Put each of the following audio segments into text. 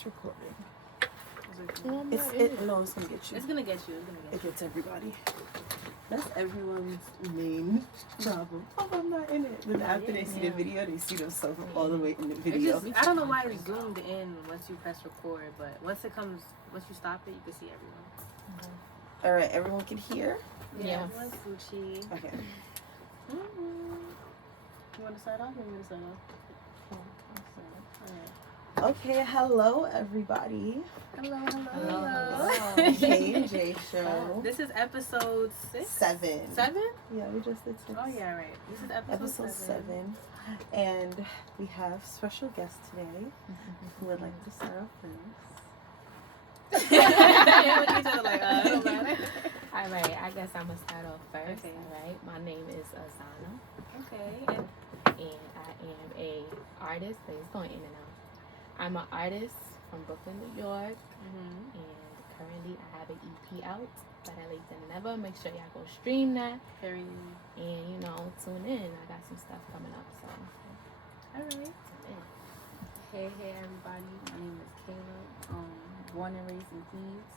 It's recording. No, it's gonna get you. It's gonna get you. It gets everybody. That's everyone's main problem. Oh, I'm not in it. Then after they see the video, they see themselves all the way in the video. I don't know why it's zoomed in once you press record, but once you stop it, you can see everyone. Mm-hmm. All right, everyone can hear? Yeah. Everyone's Gucci. Okay. You want to start off or you want to start off? Okay, hello everybody. Hello. K&J show. This is episode 6? 7. 7? Yeah, we just did 6. Oh yeah, right. This is episode 7. And we have special guest today who would like to start off first. Alright, I guess I'm gonna start off first. Okay. Alright, my name is Azana. Okay. And I am a artist, but it's going in and out. I'm an artist from Brooklyn, New York, and currently I have an EP out, Better Late Than Never. Make sure y'all go stream that. Period. And, tune in. I got some stuff coming up, so. Alright. Hey everybody, my name is Kayla, born and raised in Queens.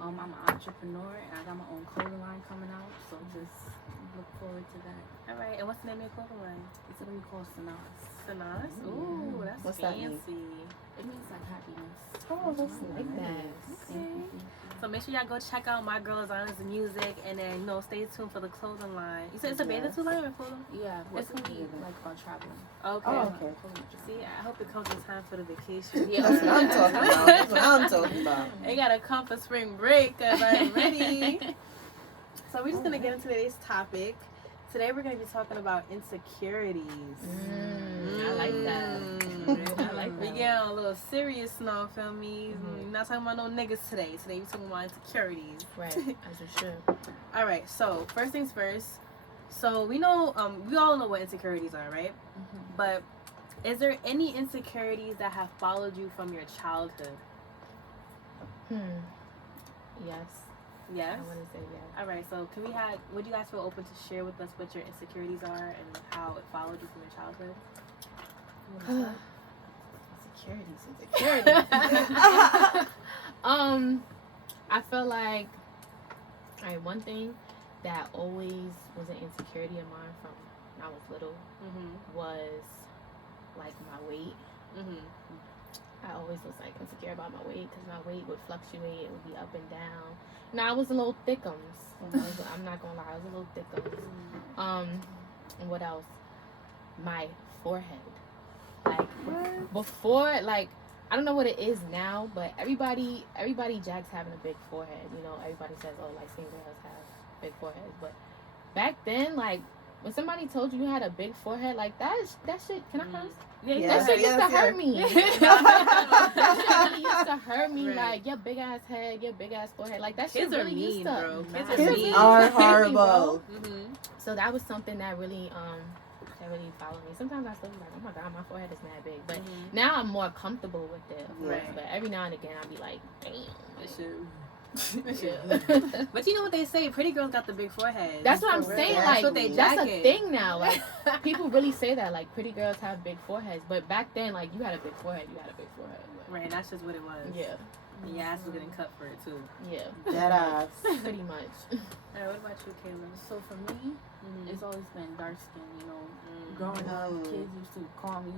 I'm an entrepreneur and I got my own clothing line coming out, so just look forward to that. Alright, and what's the name of your clothing line? It's gonna be called Sanas. Sanas? Ooh, that's what's fancy. That mean? It means like happiness. Oh, that's like nice. that. Okay. So make sure y'all go check out my girl Zana's music, and then stay tuned for the clothing line. You said it's a bathing suit line or clothing? Yeah, it's gonna be like about traveling. Okay. Oh, okay. See, I hope it comes in time for the vacation. Yeah, That's what I'm talking about. That's what I'm talking about. They gotta come for spring break, cause I'm ready. So we're just gonna get into today's topic. Today we're gonna be talking about insecurities. I like that. I like that. We get on a little serious now, feel me? We're not talking about no niggas today. Today we're talking about insecurities. Right, as you should. Alright, so first things first. So we know, we all know what insecurities are, right? But is there any insecurities that have followed you from your childhood? Yes. Yes? I want to say yes. Alright, so would you guys feel open to share with us what your insecurities are and how it followed you from your childhood? Insecurities. I feel like, alright, one thing that always was an insecurity of mine from when I was little was like my weight. I always was like insecure about my weight because my weight would fluctuate. It would be up and down. I was a little thickums. I'm not gonna lie, I was a little thickums. And what else? My forehead. Like before, like I don't know what it is now, but everybody jacks having a big forehead. Everybody says, oh, like skin girls have big foreheads, but back then, like when somebody told you had a big forehead, like that shit. Can I curse? Yeah, that shit used to hurt me. That shit really used to hurt me. Right. Like your big ass head, your big ass forehead. Like that kids shit really are mean, used to. bro. Kids are horrible. So that was something that really followed me. Sometimes I still be like, oh my god, my forehead is mad big. But now I'm more comfortable with it. Right. But every now and again I'll be like, damn. Yeah. But you know what they say? Pretty girls got the big forehead. That's what I'm saying. That's Like that's a thing now. Like people really say that. Like pretty girls have big foreheads. But back then, like you had a big forehead. Right. And that's just what it was. Yeah. And your ass was getting cut for it too. Yeah. Dead ass. Pretty much. Alright, what about you, Kayla? So for me, it's always been dark skin. Growing up, kids used to call me,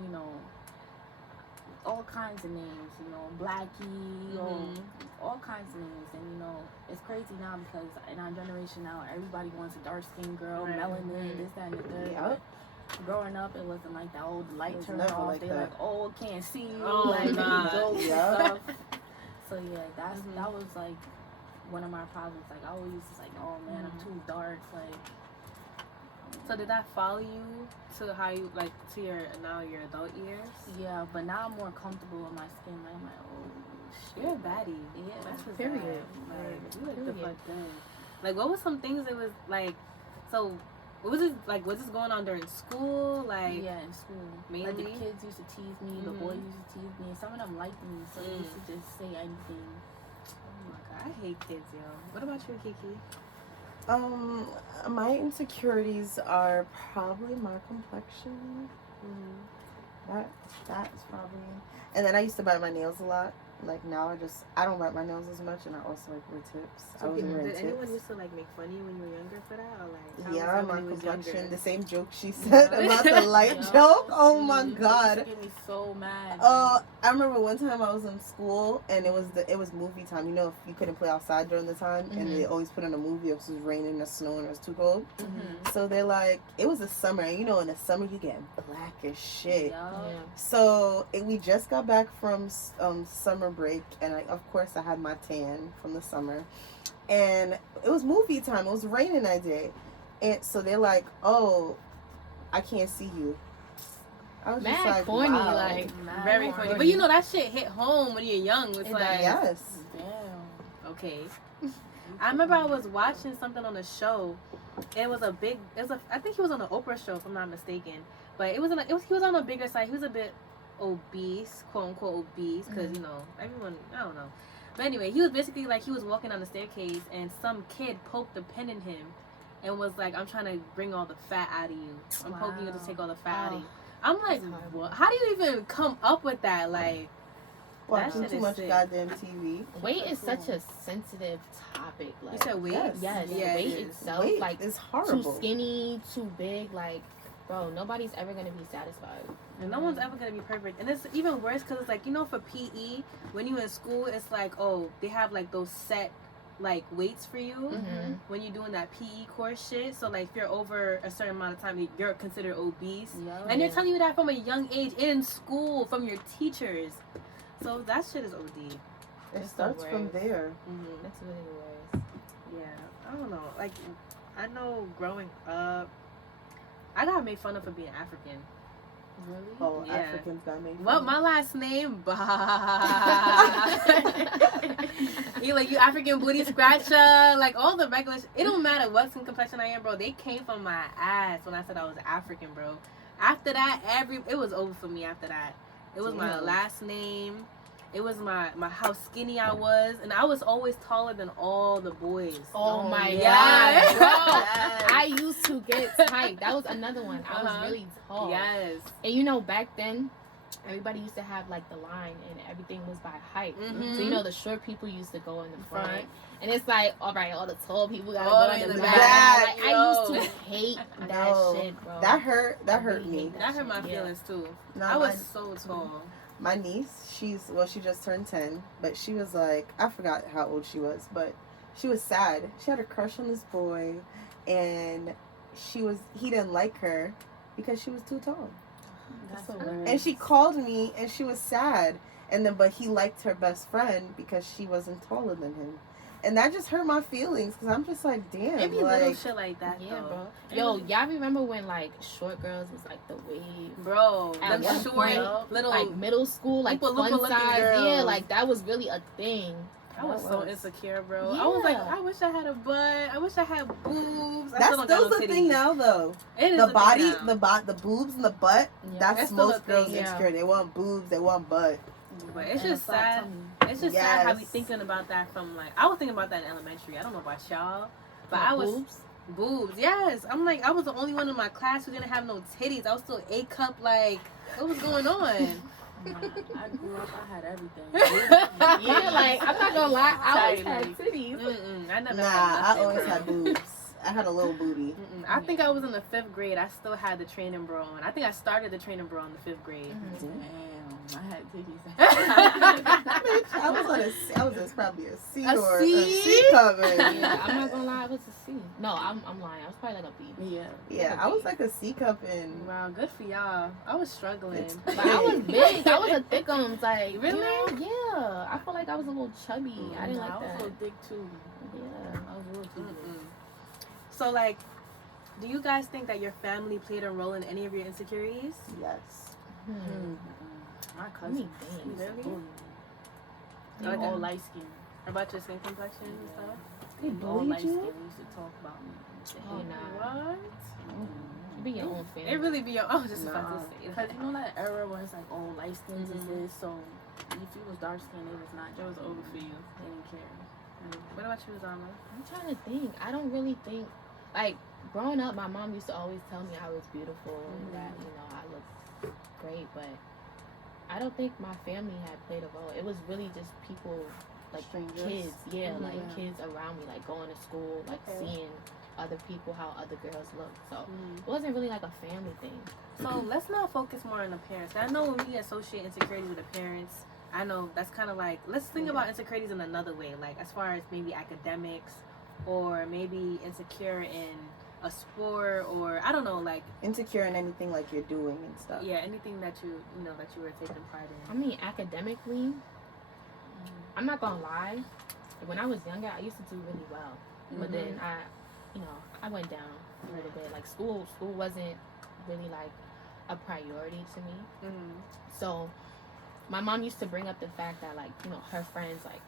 all kinds of names. Blackie, all kinds of names. And it's crazy now because in our generation now, everybody wants a dark skinned girl, melanin, this, that, and the third. Yep. Growing up, it wasn't like the old light turn never off. like They that. like, oh, can't see you. Oh, like, God. jokes Yeah. and stuff. So yeah, that was like one of my problems. Like I always was like, oh man, I'm too dark. Like. So did that follow you to how you to your adult years? Yeah, but now I'm more comfortable with my skin. Like I'm like, oh shit. You're a baddie. Yeah, that's what's period. Like, you look the fuck good. Like, what was some things it was like? So, what was it like? Was this going on during school? Like, yeah, in school. Mainly? Like the kids used to tease me, the boys used to tease me, and some of them liked me, so they used to just say anything. Oh my god, I hate kids, yo. What about you, Kiki? My insecurities are probably my complexion. That's probably. And then I used to bite my nails a lot. Like now I don't write my nails as much, and I also like wear tips. I was wearing Did tips. anyone used to like make fun of you when you were younger for that, or like how Yeah, was my it when you was complexion. younger? The same joke she said about the light joke. Oh my god. It get me so mad. I remember one time I was in school and it was movie time. You know, if you couldn't play outside during the time, and they always put on a movie if it was raining or snowing or it was too cold. So they're like, it was the summer, and you know, in the summer you get black as shit. Yeah. So we just got back from summer break, and of course I had my tan from the summer, and it was movie time. It was raining that day, and so they're like, "Oh, I can't see you." I was just like, corny, wow. like Very corny. But you know that shit hit home when you're young. It's like, yes. Damn. Okay. I remember I was watching something on a show. I think he was on the Oprah show, if I'm not mistaken. But he was on a bigger side. He was a bit obese, quote unquote obese, because you know everyone, I don't know. But anyway, he was basically like, he was walking down the staircase and some kid poked a pin in him and was like, "I'm trying to bring all the fat out of you. I'm poking you to take all the fat out of you." I'm like, what? How do you even come up with that? Like, watching too much goddamn TV. Weight is such a sensitive topic. Like, you said weight? Yes. Yeah, weight itself, weight like, is horrible. Too skinny, too big, like, bro, nobody's ever gonna be satisfied. And no one's ever gonna be perfect. And it's even worse because it's like, you know, for PE, when you in school, it's like, oh, they have like those set like weights for you when you're doing that PE course shit. So like if you're over a certain amount of time, you're considered obese. And they're telling you that from a young age in school from your teachers. So that shit is OD. It starts from there. That's really the worst. Yeah, I don't know. Like, I know growing up, I got made fun of for being African. Really? Oh, Yeah. Africans got made fun Well, of. my last name, you like, you African booty scratcher, like all the regular. It don't matter what skin complexion I am, bro. They came from my ass when I said I was African, bro. After that, it was over for me. After that, it was my last name. It was my how skinny I was, and I was always taller than all the boys. Oh my yeah. god, bro! I used to get tight. That was another one. I was really tall. Yes. And you know, back then, everybody used to have like the line, and everything was by height. So you know, the short people used to go in the front. And it's like, all right, all the tall people gotta go in the back. Like, I used to hate that shit, bro. That hurt me. That hurt my feelings too. No, I was so tall. My niece, she just turned 10, but she was like, I forgot how old she was, but she was sad. She had a crush on this boy, and he didn't like her because she was too tall. That's so and she called me, and she was sad, but he liked her best friend because she wasn't taller than him. And that just hurt my feelings, because I'm just like, damn. It be little shit like that, yeah, though. Yo, y'all remember when, like, short girls was, like, the wave? Bro, at them short, little... Like, middle school, like, fun size. Girls. Yeah, like, that was really a thing. I was so insecure, bro. Yeah. I was like, I wish I had a butt. I wish I had boobs. That's still the thing now, though. It is the body, the boobs and the butt. Yeah. That's most girls insecure. They want boobs. They want butt. But it's just sad. It's just sad how we thinking about that from, like, I was thinking about that in elementary. I don't know about y'all, but I was boobs. Yes, I'm like, I was the only one in my class who didn't have no titties. I was still A cup. Like, what was going on? I grew up, I had everything. Yeah, like, I'm not gonna lie, I always had titties. I never had nothing, I always had boobs. I had a little booty. I think I was in the 5th grade. I still had the training bra on. I think I started the training bra in the 5th grade. Damn, I had titties. Bitch, I was probably a C A or C? a C cover. Yeah, I'm not gonna lie, I was a C. No, I'm lying. I was probably like a B. Yeah, I was like a C cup in. Wow, good for y'all. I was struggling. But I was big. I was a thickums. Like, really? You know, yeah. I feel like I was a little chubby. I didn't like I was that. a little thick too. Yeah. I was a little too big. So, like, do you guys think that your family played a role in any of your insecurities? Yes. My cousin. Really? They were all light skinned. About your skin complexion and stuff? They all light skinned. They used to talk about me. Oh, nah. What? You be your own family. It really be your... I was just about to say Because that. you know that era when it's like, oh, light skins is this, so if you was dark skinned, it was not. It was over for you. They didn't care. What about you, Zama? I'm trying to think. I don't really think... Like, growing up, my mom used to always tell me I was beautiful and that, you know, I look great, but I don't think my family had played a role. It was really just people, like Strangers? kids, like Yeah. kids around me, like going to school, like seeing other people, how other girls look. So it wasn't really like a family thing. So let's not focus more on the parents. I know when we associate insecurities with the parents, I know that's kind of like, let's think about insecurities in another way, like as far as maybe academics, or maybe insecure in a sport, or I don't know, like Insecure in anything like you're doing and stuff. yeah, anything that you know that you were taking pride I in. mean, academically, I'm not gonna lie. When I was younger, I used to do really well, but then I went down a little bit. Like school wasn't really like a priority to me. So my mom used to bring up the fact that, like, her friends, like,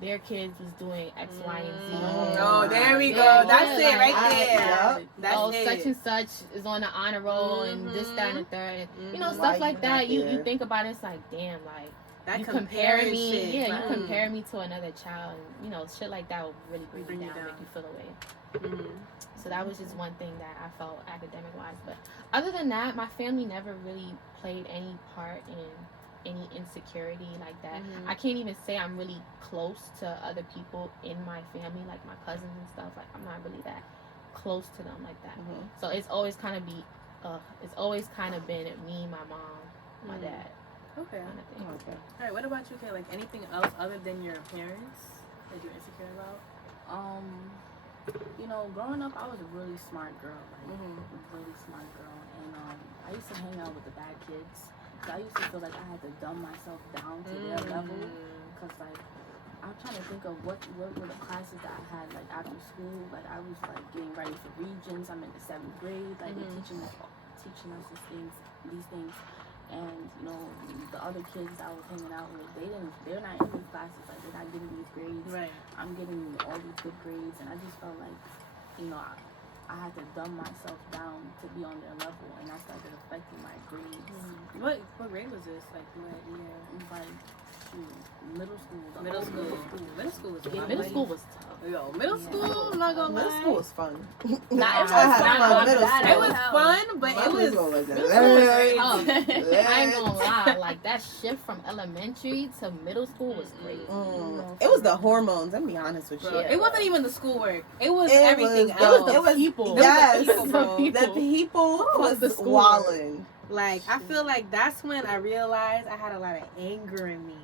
their kids was doing X, Y, and Z. Oh, there we go. Yeah, That's it like, right there. That's it. Such and such is on the honor roll and this, that, and the third. And, Why stuff you like that. not You there? think about it, it's like, damn, like, That you compare me. shit, Yeah, right? you compare me to another child. And, shit like that will really bring you down, make you feel away. So that was just one thing that I felt academic-wise. But other than that, my family never really played any part in any insecurity like that. I can't even say I'm really close to other people in my family, like my cousins and stuff. Like, I'm not really that close to them like that. So it's always kind of been me, my mom, my dad. Okay. Kind of thing. Okay. All right. What about you, Kay? Like anything else other than your parents that you're insecure about? Growing up, I was a really smart girl, like a really smart girl, and I used to hang out with the bad kids. So I used to feel like I had to dumb myself down to their level, because like I'm trying to think of what were the classes that I had like after school. Like I was like getting ready for Regents. I'm in the 7th grade, like they're teaching us these things, and the other kids I was hanging out with, they're not in these classes, like they're not getting these grades. Right. I'm getting all these good grades, and I just felt like I had to dumb myself down to be on their level, and that started affecting my grades. What grade was this? Like what year? Like middle school. Middle school was fun. Middle school was tough. Yo, middle school, I'm not gonna lie. Middle school was fun. Nah, I had fun middle school. It was fun, but it was I ain't gonna lie, like that shift from elementary to middle school was crazy. It was the hormones. Let me be honest with you. Bro, it wasn't even the schoolwork. It was It everything was- else. It was the people. Yes, It was the people, bro. the people was the was schoolwork. wildin'. Like, I feel like that's when I realized I had a lot of anger in me.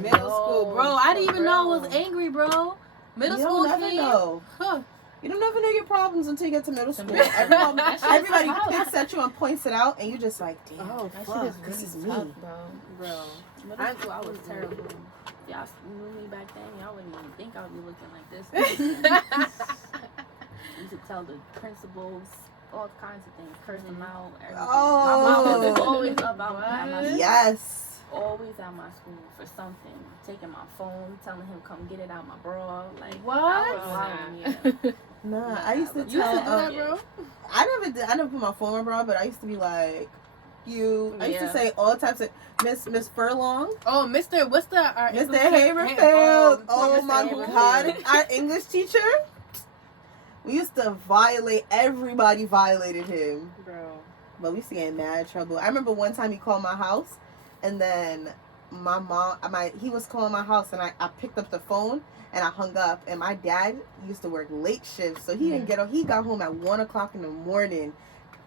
Middle school, bro. I didn't even know I was angry, bro. Middle You school don't never came. know. Huh. You don't never know your problems until you get to middle school. middle school. Everyone, That shit everybody is tough. picks at you and points it out, and you just like, damn. Oh, That fuck. shit this is is really tough, me. bro. Bro. Middle school, I was terrible. Y'all knew me back then. Y'all wouldn't even think I would be looking like this. You could tell the principals all kinds of things, curse them out. Everything. My mom was always up at my school. Yes. Always at my school for something. Taking my phone, telling him come get it out my bra. Like What? I was lying, yeah. Nah, I used to You used to do tell. that, bro? I never put my phone on, bro, but I used to be like, I used to say all types of Miss Furlong, Oh, Mr. What's the our Mr. English Haverfield. Oh Mr. my Haverfield. God, our English teacher. We used to violate. Everybody violated him, Bro. but we used to get in mad trouble. I remember one time he called my house, and then my mom, he was calling my house, and I picked up the phone. And I hung up, and my dad used to work late shifts, so he didn't get up. He got home at 1:00 in the morning.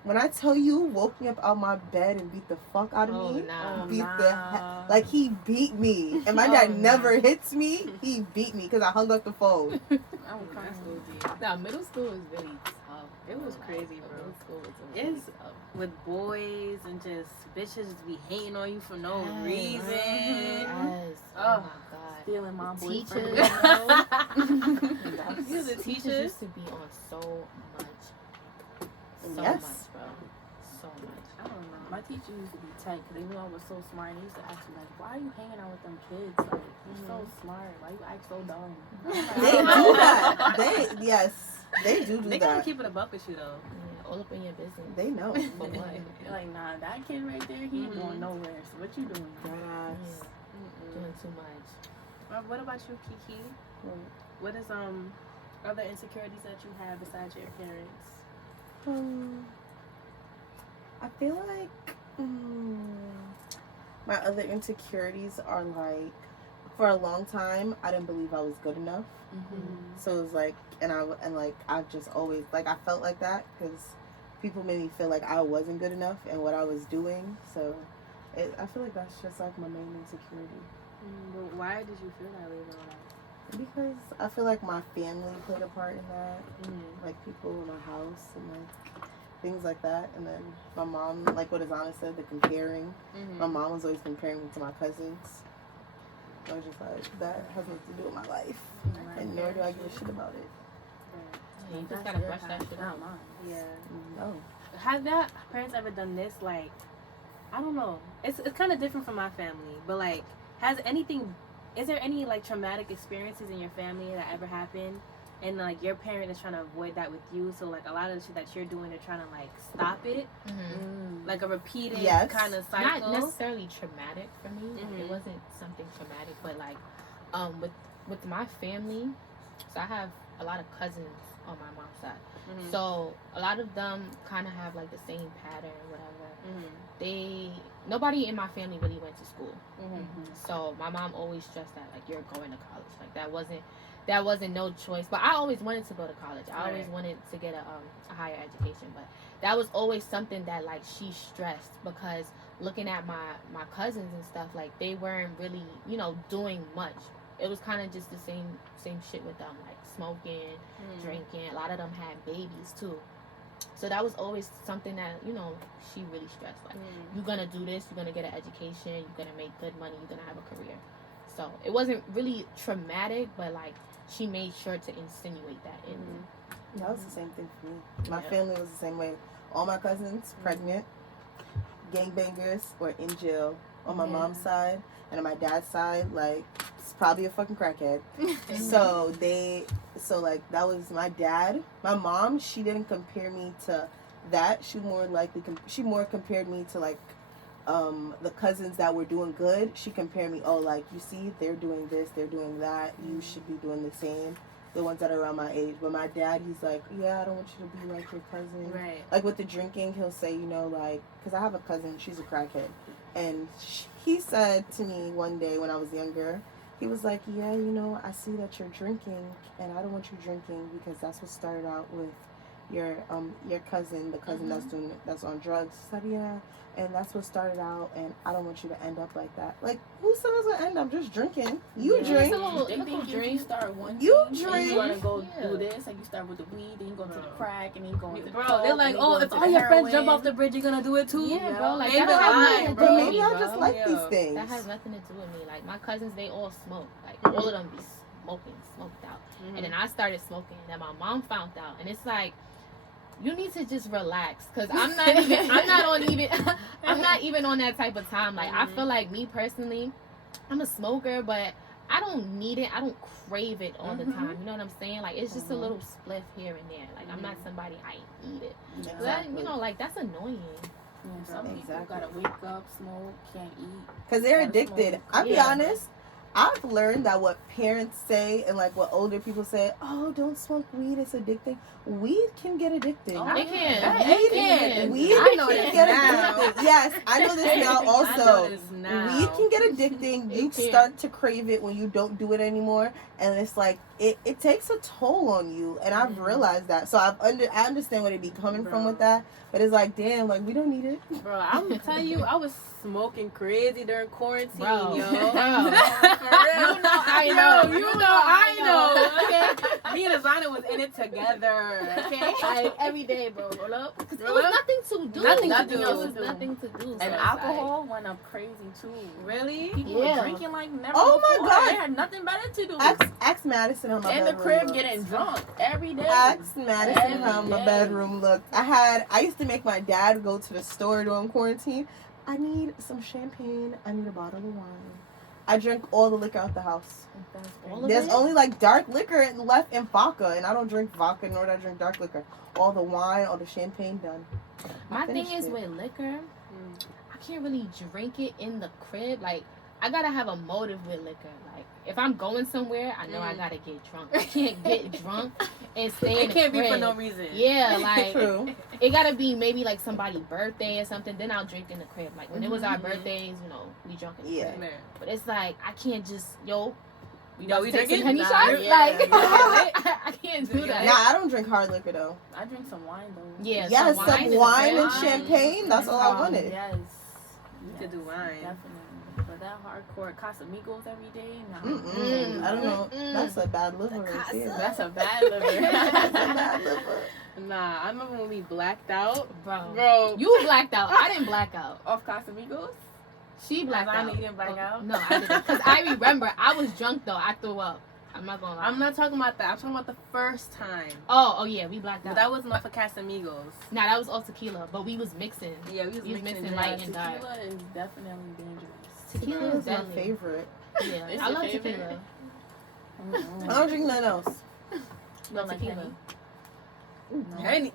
When I tell you, woke me up out my bed and beat the fuck out of me. Like he beat me, and my dad never hits me. He beat me because I hung up the phone. Nah, middle school was really tough. It was crazy, bro. Middle school was really It's tough. with boys and just bitches be hating on you for no reason. Yes. Oh. Oh my God. Stealing my Teachers. boyfriend. You the Teachers teachers? used to be on so much. So Yes. much, bro. So much. I don't know. My teacher used to be tight because they knew I was so smart. And they used to ask me like, "Why are you hanging out with them kids? Like, you're so smart. Why you act so dumb?" They do that. They do They that. gotta keep it a buck with you though. Yeah, all up in your business. They know. For what? You're like, nah, that kid right there, he ain't going nowhere. So what you doing? Yeah, doing too much. What about you, Kiki? What is other insecurities that you have besides your parents? I feel like My other insecurities are like, for a long time, I didn't believe I was good enough. So it was like, I've just always, like, I felt like that because people made me feel like I wasn't good enough in what I was doing. So I feel like that's just like my main insecurity. But why did you feel that way though? Because I feel like my family played a part in that. Like people in my house and like things like that. And then my mom, like what Azana said, the comparing. My mom was always comparing me to my cousins. I was just like, that has nothing to do with my life. And nor do I give a shit about it. You just gotta brush that shit out. Yeah. No. Have that parents ever done this? Like, I don't know. It's kind of different from my family, but like, is there any like traumatic experiences in your family that ever happened, and like your parent is trying to avoid that with you? So like a lot of the shit that you're doing, they're trying to like stop it, like a repeated kind of cycle. Not necessarily traumatic for me. Like, it wasn't something traumatic, but like, with my family, so I have a lot of cousins on my mom's side. So a lot of them kind of have like the same pattern, whatever. Nobody in my family really went to school. So my mom always stressed that like you're going to college. Like that wasn't no choice. But I always wanted to go to college. I always wanted to get a higher education. But that was always something that like she stressed, because looking at my cousins and stuff, like they weren't really, doing much. It was kind of just the same shit with them, like smoking, drinking. A lot of them had babies too. So that was always something that, she really stressed. Like, you're going to do this, you're going to get an education, you're going to make good money, you're going to have a career. So it wasn't really traumatic, but like she made sure to insinuate that in me. That was the same thing for me. My family was the same way. All my cousins, pregnant, gangbangers, or in jail on my mom's side. And on my dad's side, like, it's probably a fucking crackhead. So that was my dad. My mom, she didn't compare me to that. She more compared me to like the cousins that were doing good. She compared me, like, you see, they're doing this, they're doing that, you should be doing the same, the ones that are around my age. But my dad, he's like, I don't want you to be like your cousin. Right. Like with the drinking, he'll say, like, because I have a cousin, she's a crackhead, and he said to me one day when I was younger, he was like, I see that you're drinking, and I don't want you drinking because that's what started out with your cousin, the cousin that's on drugs. He said, and that's what started out, and I don't want you to end up like that. Like, who said I was gonna end up just drinking? You drink. They think you start one you thing, drink. and you wanna go do this, like you start with the weed, then you go to the crack, and then you go into the coke, they're like, if all your friends jump off the bridge, you're gonna do it too. Yeah, bro. Like, maybe I just like these things. That has nothing to do with me. Like, my cousins, they all smoke. Like, all of them be smoked out. And then I started smoking, and then my mom found out, and it's like, you need to just relax, because I'm not even on that type of time. Like, I feel like, me personally, I'm a smoker, but I don't need it. I don't crave it all the time. You know what I'm saying? Like, it's just a little spliff here and there. Like, I'm not somebody, I eat it. Exactly. That, like, that's annoying. Yeah, some people gotta wake up, smoke, can't eat. Because they're addicted. I'll be honest. I've learned that what parents say and like what older people say, don't smoke weed, it's addicting. Weed can get addicting. It can. Weed can get addicting. Yes, I know this now also. Weed can get addicting. You start to crave it when you don't do it anymore. And it's like, it takes a toll on you. And I've realized that. So I understand where they be coming from with that. But it's like, damn, like, we don't need it. Bro, I'm telling you, I was smoking crazy during quarantine, yo. For real. I know. Okay? Me and Azana was in it together. Okay? Like, every day, bro. Roll up. Because there was nothing to do. Nothing to do. And alcohol went up crazy, too. Really? People were drinking like never before. My God. They had nothing better to do. Ask Madison how my in bedroom the crib looked. getting drunk every day. Ask Madison how my bedroom looked. I used to make my dad go to the store during quarantine. I need some champagne. I need a bottle of wine. I drink all the liquor out the house. There's only like dark liquor left in vodka, and I don't drink vodka nor do I drink dark liquor. All the wine, all the champagne done. My thing is with liquor, I can't really drink it in the crib. Like, I gotta have a motive with liquor. Like, if I'm going somewhere, I know I gotta get drunk. I can't get drunk and stay in It the can't be for crib. no reason. Yeah, like True. it gotta be maybe like somebody's birthday or something. Then I'll drink in the crib. Like when it was our birthdays, you know, we drunk in the crib. Man. But it's like I can't just We take drinking? some Henny Nah, shots. yeah, Like yeah. I can't do that. Nah, I don't drink hard liquor though. I drink some wine though. Yeah, Yes, some some in the wine crib. and champagne. That's all I wanted. Yes. You could do wine. Definitely. But that hardcore Casamigos every day, I don't know. That's a bad liver right there. That's a bad liver. That's a bad liver. Nah, I remember when we blacked out. Bro, you blacked out. I didn't black out. Off Casamigos? She blacked Lana, out. you didn't black out? No, I didn't. Because I remember I was drunk though. I threw up. I'm not gonna lie. I'm not talking about that. I'm talking about the first time. Oh yeah, we blacked But out. that wasn't off of Casamigos. Nah, that was all tequila, but we was mixing. Yeah, we was mixing light and dark. Tequila is definitely dangerous. Tequila is my deadly. favorite. Yeah, It's I your love favorite? tequila. I don't drink nothing else. You don't like tequila. Henny? No. Henny.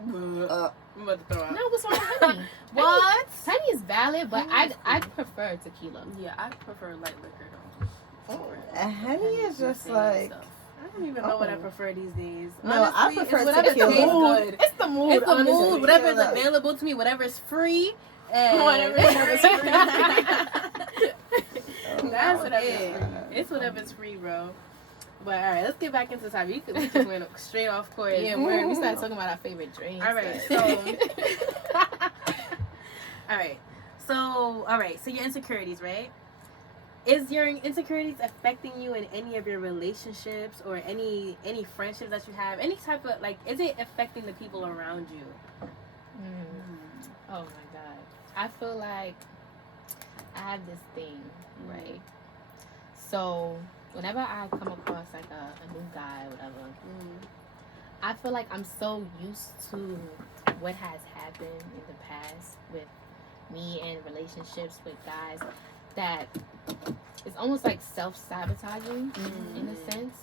I'm about to throw out. No, what's wrong with honey? What? Honey is valid, but Honey is I'd prefer tequila. Yeah, I prefer light liquor though. Henny is just Same like. stuff. I don't even know what I prefer these days. No, I Honestly, prefer it's whatever tequila. tastes good. It's the mood. It's the honestly. mood. Whatever's Tequila. available to me, whatever's free. And Whatever's free. That's Whatever's it. free. It's whatever's free, bro. But all right, let's get back into the topic. We just went straight off course. Yeah, we started talking about our favorite drinks. All right, but- all right. So your insecurities, right? Is your insecurities affecting you in any of your relationships or any friendships that you have? Any type of like, is it affecting the people around you? Oh my god. I feel like I have this thing, right? So whenever I come across like a new guy or whatever, I feel like I'm so used to what has happened in the past with me and relationships with guys that it's almost like self-sabotaging in a sense.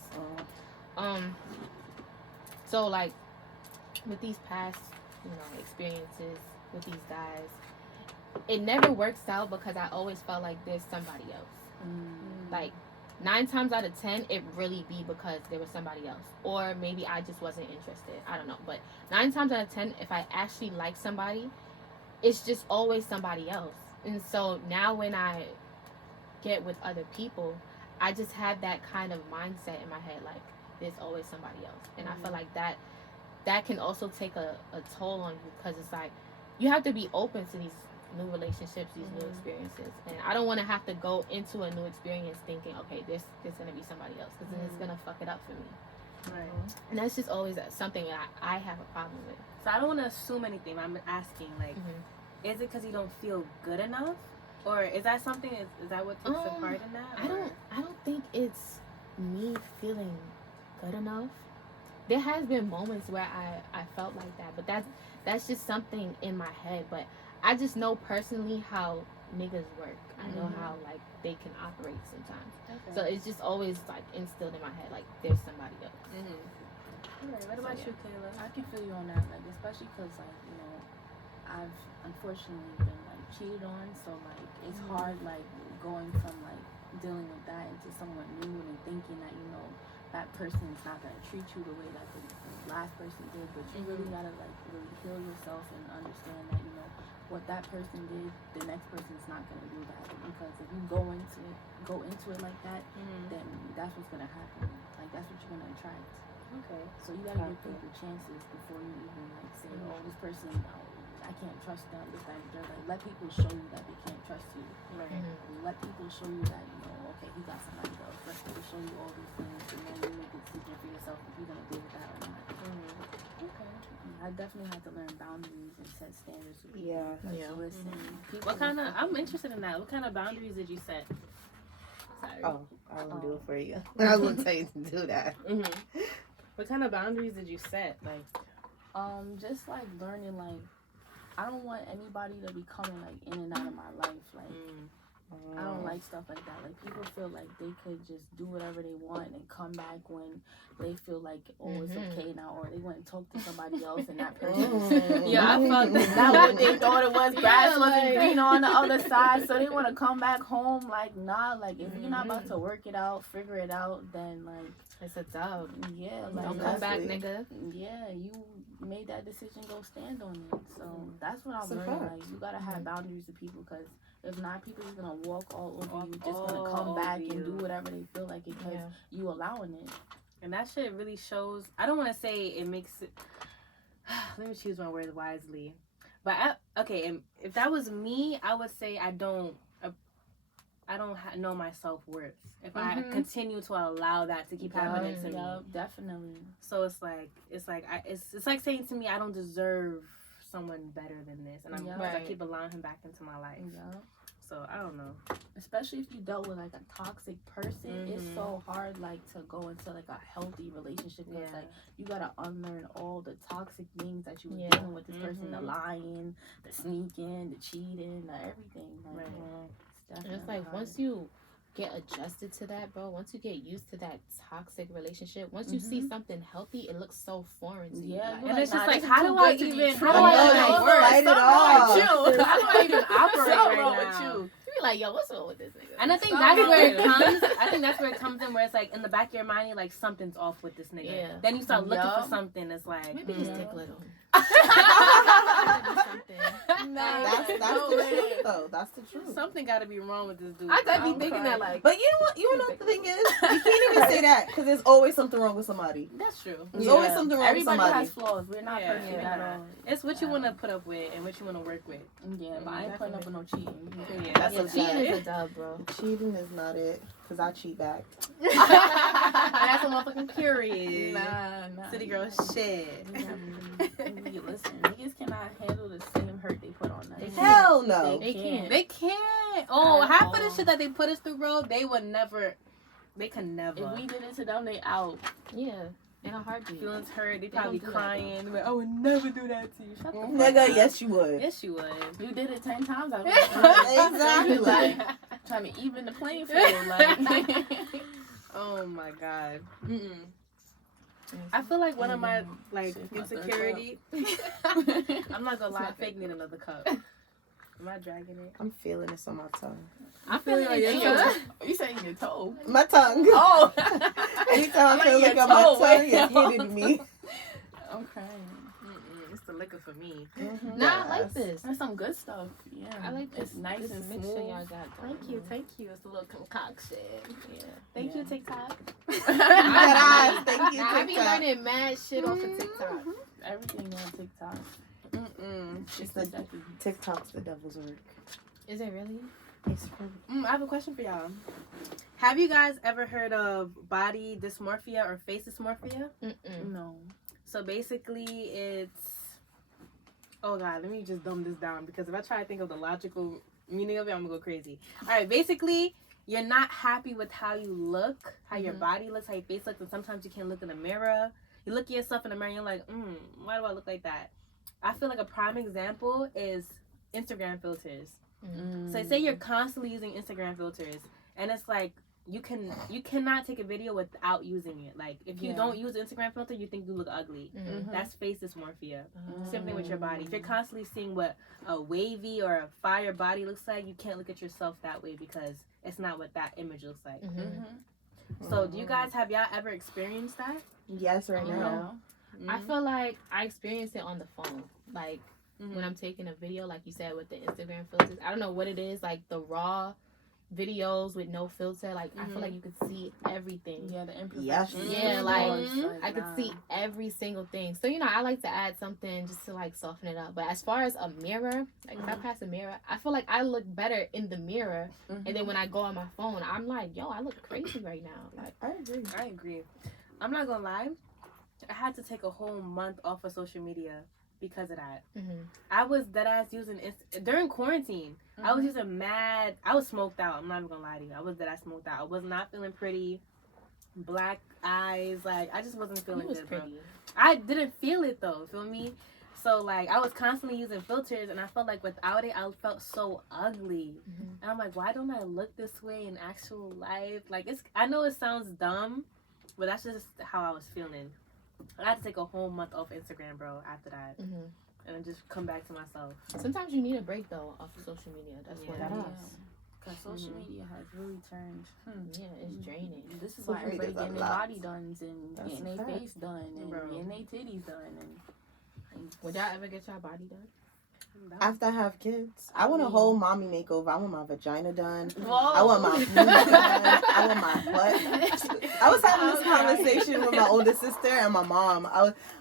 So like with these past, experiences with these guys, it never works out because I always felt like there's somebody else. Like 9 times out of 10, it really be because there was somebody else, or maybe I just wasn't interested. I don't know, but 9 times out of 10, if I actually like somebody, it's just always somebody else. And so now when I get with other people, I just have that kind of mindset in my head, like there's always somebody else. And I feel like that can also take a toll on you, because it's like you have to be open to these new relationships, these new experiences. And I don't want to have to go into a new experience thinking, okay, there's going to be somebody else, because then it's going to fuck it up for me. Right. And that's just always something that I have a problem with. So I don't want to assume anything. I'm asking, like, is it because you don't feel good enough, or is that something? Is that what takes a part in that? I don't think it's me feeling good enough. There has been moments where I felt like that, but that's just something in my head. But I just know personally how niggas work. I know how like they can operate sometimes. Okay. So it's just always like instilled in my head, like there's somebody else. Alright, what about you, Kayla? I can feel you on that, like, especially because, like, I've unfortunately been, like, cheated on, so, like, it's hard, like, going from, like, dealing with that into someone new and thinking that, that person is not going to treat you the way that the last person did, but you really got to, like, really heal yourself and understand that, what that person did, the next person is not going to do that, because if you go into it like that, then that's what's going to happen. Like, that's what you're going to attract. Okay. So you gotta give people chances before you even like say, oh, this person, I can't trust them. This, that, and the other. Like, let people show you that they can't trust you. Right. Let people show you that okay, he got somebody else. Let people show you all these things, and then you make a decision for yourself if you're gonna deal with that or not. Okay. I definitely had to learn boundaries and set standards for people. Yeah. Listen. What kind of? I'm interested in that. What kind of boundaries did you set? Sorry. Oh, I won't do it for you. I wouldn't tell you to do that. What kind of boundaries did you set? Like, just like learning, like, I don't want anybody to be coming like in and out of my life, like, I don't like stuff like that. Like, people feel like they could just do whatever they want and come back when they feel like, oh, it's okay now, or they went and talk to somebody else and that person Yeah, I felt not what they thought it was. Grass wasn't green on the other side, so they want to come back home. Like, nah, like, if you're not about to work it out, figure it out, then, like, it's a dub. Yeah, like, don't come back, nigga. Yeah, you made that decision, go stand on it. So that's what I'm learning. Like, you gotta have boundaries with people, because if not, people are gonna walk all over you, just gonna come back and do whatever they feel like it, because you allowing it. And that shit really shows. I don't want to say it makes it. Let me choose my words wisely. But if that was me, I would say I don't know my self-worth if I continue to allow that to keep happening to me. Definitely. So it's like saying to me, I don't deserve someone better than this, and I keep allowing him back into my life. So I don't know. Especially if you dealt with like a toxic person, it's so hard like to go into like a healthy relationship, because like you gotta unlearn all the toxic things that you were dealing with this person, the lying, the sneaking, the cheating, the everything. Like, and it's like hard. Once you get adjusted to that, bro, once you get used to that toxic relationship, once you see something healthy, it looks so foreign to you. Yeah, and it's just like, how do I even work? How do I even operate right now? You be like, yo, what's wrong with this nigga? And I think that's where it comes. I think that's where it comes in, where it's like in the back of your mind, you're like, something's off with this nigga. Yeah. Then you start looking for something that's like, maybe just take little. That's the truth, though. That's the truth. Something got to be wrong with this dude. I gotta be thinking that, like. But you know what? You know what the thing is? You can't even say that, because there's always something wrong with somebody. That's true. There's always something wrong with somebody. Everybody has flaws. We're not perfect at all. It's what you want to put up with and what you want to work with. Yeah, but I ain't putting up with no cheating. That's cheating is a dub, bro. Cheating is not it, because I cheat back. That's a motherfucking period. Nah. City girl shit. Listen, niggas cannot handle the same hurt they put on us. Hell no. They can't. They can't. Oh, half of the shit that they put us through, bro, they would never. They can never. If we did it to them, they out. Yeah. In a heartbeat. Feelings hurt. They probably crying. They're like, I would never do that to you. Shut the fuck Nigga, up. yes you would. Yes, you would. You did it 10 times. I would. Exactly. Like, trying to even the playing field. Like. Oh my god. I feel like one of my like insecurity. I'm not gonna lie. Fake need another cup. Am I dragging it? I'm feeling this on my tongue. I'm feeling it too. You saying your toe? My tongue. Oh. Anytime I feel like on my tongue, it's hitting me. Okay. It's the liquor for me. Nah, I like this. That's some good stuff. Yeah. I like this. It's nice this and mixture smooth. y'all got. Thank you. It's a little concoction. Yeah. Thank you, TikTok. Thank you, I TikTok. be learning mad shit off of TikTok. Everything on TikTok. It's the TikTok's the devil's work. Is it really? I have a question for y'all. Have you guys ever heard of body dysmorphia or face dysmorphia? No. So basically it's... Oh God, let me just dumb this down, because if I try to think of the logical meaning of it, I'm gonna go crazy. Alright, basically, you're not happy with how you look, how your body looks, how your face looks, and sometimes you can't look in the mirror. You look at yourself in the mirror and you're like, why do I look like that? I feel like a prime example is Instagram filters. So say you're constantly using Instagram filters, and it's like you cannot take a video without using it. Like if you don't use Instagram filter, you think you look ugly. That's face dysmorphia. Same thing with your body. If you're constantly seeing what a wavy or a fire body looks like, you can't look at yourself that way, because it's not what that image looks like. So do you guys, have y'all ever experienced that? Yes, right now. I feel like I experienced it on the phone. Like when I'm taking a video, like you said, with the Instagram filters. I don't know what it is, like the raw videos with no filter. Like I feel like you could see everything. Yeah, the imperfections. Yeah, like I could see every single thing. So I like to add something just to like soften it up. But as far as a mirror, like if I pass a mirror, I feel like I look better in the mirror. And then when I go on my phone, I'm like, yo, I look crazy right now. Like I agree. I'm not gonna lie, I had to take a whole month off of social media because of that. I was deadass using during quarantine. I was using mad. I was smoked out. I'm not even gonna lie to you. I was deadass smoked out. I was not feeling pretty. Black eyes. Like I just wasn't feeling good, bro. I didn't feel it though. Feel me? So like I was constantly using filters, and I felt like without it, I felt so ugly. And I'm like, why don't I look this way in actual life? Like I know it sounds dumb, but that's just how I was feeling. I had to take a whole month off Instagram, bro. After that, and then just come back to myself. Sometimes you need a break though off of social media. That's what it is. Because social media has really turned. Yeah, it's draining. This is Social why everybody media's a getting their lot. body done and That's getting a their fact. face done and Bro. getting their titties done. And Would y'all ever get your body done? After I have kids, I want a whole mommy makeover. I want my vagina done. Whoa. I want my boobs done. I want my butt. I was having this conversation with my older sister and my mom.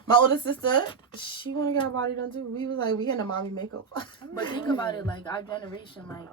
My older sister, she want to get her body done too. We was like, we getting a mommy makeover. But think about it, like our generation, like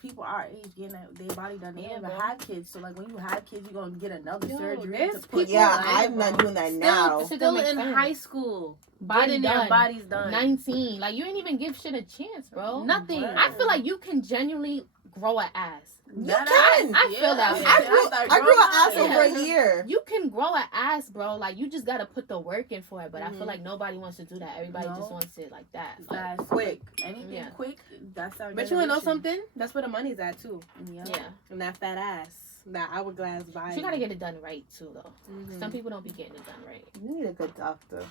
people our age getting their body done. They never have kids, so like when you have kids, you're gonna get another surgery. there's To put Yeah, like, I'm not doing that now. Still in high school, Body getting done. their bodies done. 19. Like you ain't even give shit a chance, bro. Nothing. I feel like you can genuinely grow an ass. You can. I feel that way. I grew an ass over a year. You can grow an ass, bro. Like you just gotta put the work in for it. But I feel like nobody wants to do that. Everybody just wants it like that. Like, Fast, quick, anything quick. That's our. But you wanna know something? That's where the money's at too. Yeah. And that fat ass, that hourglass body. You gotta get it done right too, though. Some people don't be getting it done right. You need a good doctor.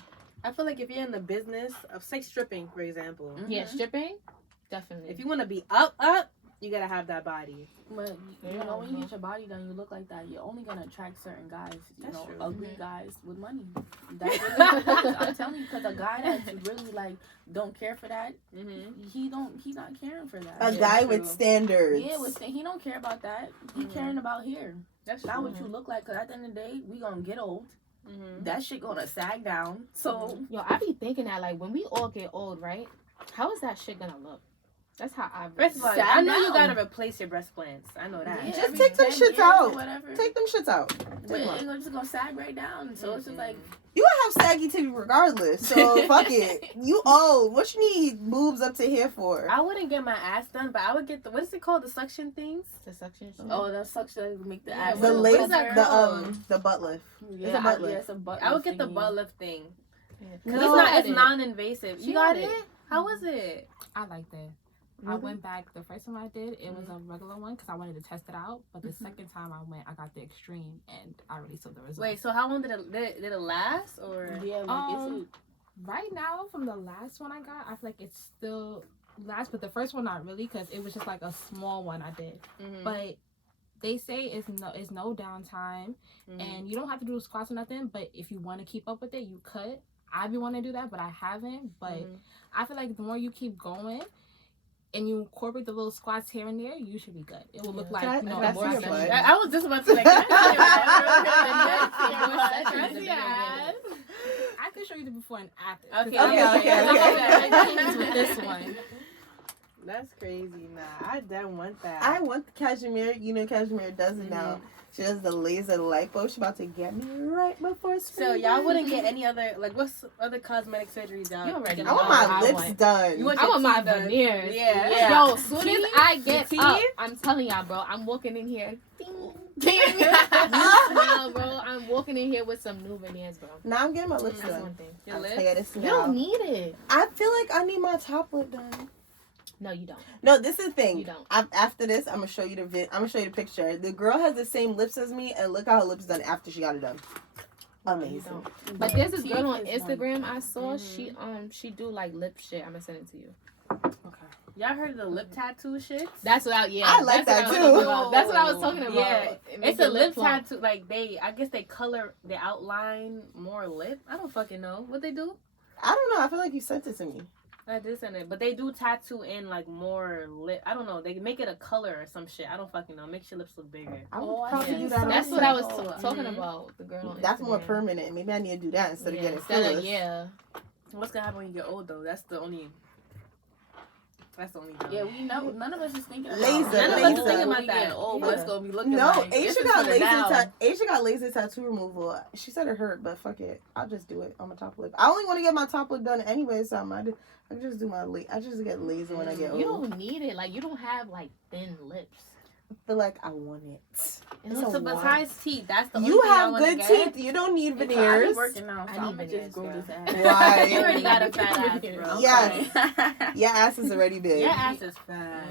I feel like if you're in the business of, say, stripping, for example. Yeah, stripping, definitely. If you want to be up, you gotta have that body. But you know, when you get your body done, you look like that. You're only gonna attract certain guys. That's true. Ugly guys with money. That's really, I'm telling you, because a guy that's really like don't care for that, he's not caring for that. A guy with standards. Yeah, he don't care about that. He caring about here. That's not true. what you look like. Cause at the end of the day, we gonna get old. That shit gonna sag down. So Yo, I be thinking that like when we all get old, right? How is that shit gonna look? That's how I. First of all, Sag I know down. you gotta replace your breast plants. I know that. Yeah, Just every take them 10 shits years out. or whatever. Take them shits out. But Take 'em out. it's just gonna sag right down. So it's just like. You gonna have saggy titty regardless. So fuck it. You old. What you need boobs up to here for? I wouldn't get my ass done, but I would get what is it called? The suction things? The suction shit. Oh, that sucks to make the ass. The what laser, is that called? the butt lift. Yeah, It's a butt lift. it's a butt I would get lift the thingy. butt lift thing. Yeah. No. It's non-invasive. She You got got it? it? How was it? I like that. I went back the first time I did. It was a regular one because I wanted to test it out. But the second time I went, I got the extreme, and I really saw the results. Wait, so how long did it last, or? Yeah, like it's Right now, from the last one I got, I feel like it's still lasts. But the first one, not really, because it was just like a small one I did. But they say it's no downtime, and you don't have to do squats or nothing. But if you want to keep up with it, you could. I've been wanting to do that, but I haven't. But I feel like the more you keep going, and you incorporate the little squats here and there, you should be good. It will look like Can I more see your sexy. butt? I was just about to like. Can I can show you the before and after. Okay. Okay. With this one. That's crazy. Nah, I don't want that. I want the cashmere. You know, cashmere does it now. She does the laser lipo. She about to get me right before spring. So y'all wouldn't get any other what's other cosmetic surgeries y'all? You already I want my lips done. You want I want your my teeth done? veneers. Yeah. Yo, as soon as I get Your up, teeth? I'm telling y'all, bro, I'm walking in here. Now, bro, I'm walking in here with some new veneers, bro. Now I'm getting my lips That's done. one thing. Your I'll lips? tell you this You now. don't need it. I feel like I need my top lip done. No, you don't. No, this is the thing. You don't. After this, I'm gonna show you I'm gonna show you the picture. The girl has the same lips as me, and look how her lips done after she got it done. You Amazing. don't. But there's this girl on Teeth is Instagram I saw. She do like lip shit. I'm gonna send it to you. Okay. Y'all heard of the lip tattoo shit? That's what I I like that's that what I was too. talking about. That's what I was talking about. Yeah, It makes it's a your lip plump. tattoo. Like I guess they color, they outline more lip. I don't fucking know what they do. I don't know. I feel like you sent it to me. I did send it, but they do tattoo in like more lip. I don't know. They make it a color or some shit. I don't fucking know. Makes your lips look bigger. I would Oh, I probably see. do that. That's also. what I was Oh, talking about. The girl on That's more Instagram. permanent. Maybe I need to do that instead of Yeah, getting instead of- fillers. yeah. What's gonna happen when you get old though? That's the only. Dumb. Yeah, we know. None of us is thinking about Laser, None of us laser. is thinking about when we get that. old, what it's gonna be looking No, like. Aisha This is got for the laser. now. Aisha got laser tattoo removal. She said it hurt, but fuck it. I'll just do it on my top lip. I only want to get my top lip done anyway, so I can just do my I just get laser when I get old. You don't need it. Like you don't have like thin lips. feel like I want it. So besides teeth, that's the only You thing I have wanna good get? teeth. You don't need I veneers. be working out, so I need I'm gonna just veneers, grow girl. this ass. Why? You already got a fat ass, bro. Yes. Okay. Your ass is already big. Your ass is fat.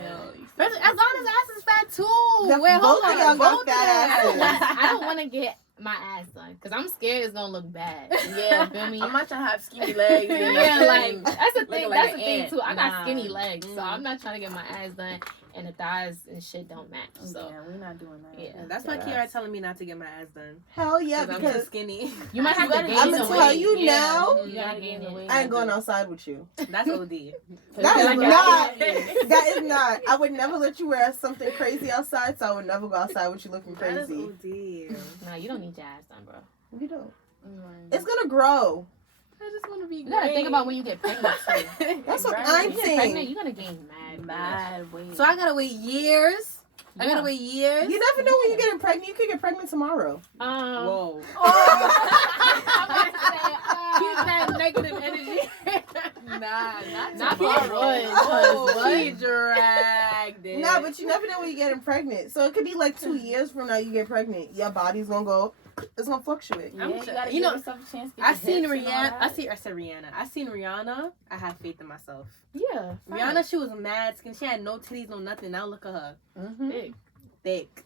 No, As long as ass is fat too. The- Wait, hold both of on. y'all got Both of fat them. asses. I don't want to get my ass done because I'm scared it's gonna look bad. Yeah, Feel me? I'm not trying to have skinny legs. Yeah, like that's the thing. Looking like That's an the thing ant. too. I got Nah. skinny legs, so I'm not trying to get my ass done, and the thighs and shit don't match. So yeah, we're not doing that. Yeah. That's why Kiara telling me not to get my ass done. Hell yeah, I'm too because skinny. you might have to gain I'ma the tell weight. you Yeah. now, You gotta gain the weight. I ain't going outside with you. That's OD. That is Like not. that. That is not. I would never let you wear something crazy outside, so I would never go outside with you looking That is crazy. OD. Nah, you don't need your ass done, bro. You don't. Right. It's gonna grow. I just want to be You gotta think about when you get pregnant too. That's what Right. I'm You get pregnant, saying. you're gonna gain mad. Mad weight. So I gotta wait years. I gotta wait years. You never know when you're getting pregnant. You could get pregnant tomorrow. Whoa. Keep that negative energy. Not tomorrow. Whoa, she dragged it. No, but you never know when you're getting pregnant. So it could be like 2 years from now you get pregnant. Your body's gonna go. It's gonna fluctuate. Yeah, I'm you sure- gotta you give know, yourself a chance to I get seen hips and all Rihanna. that. I said Rihanna. I seen Rihanna. I have faith in myself. Yeah. Rihanna, she was mad skin. She had no titties, no nothing. Now look at her, Mhm. Big. thick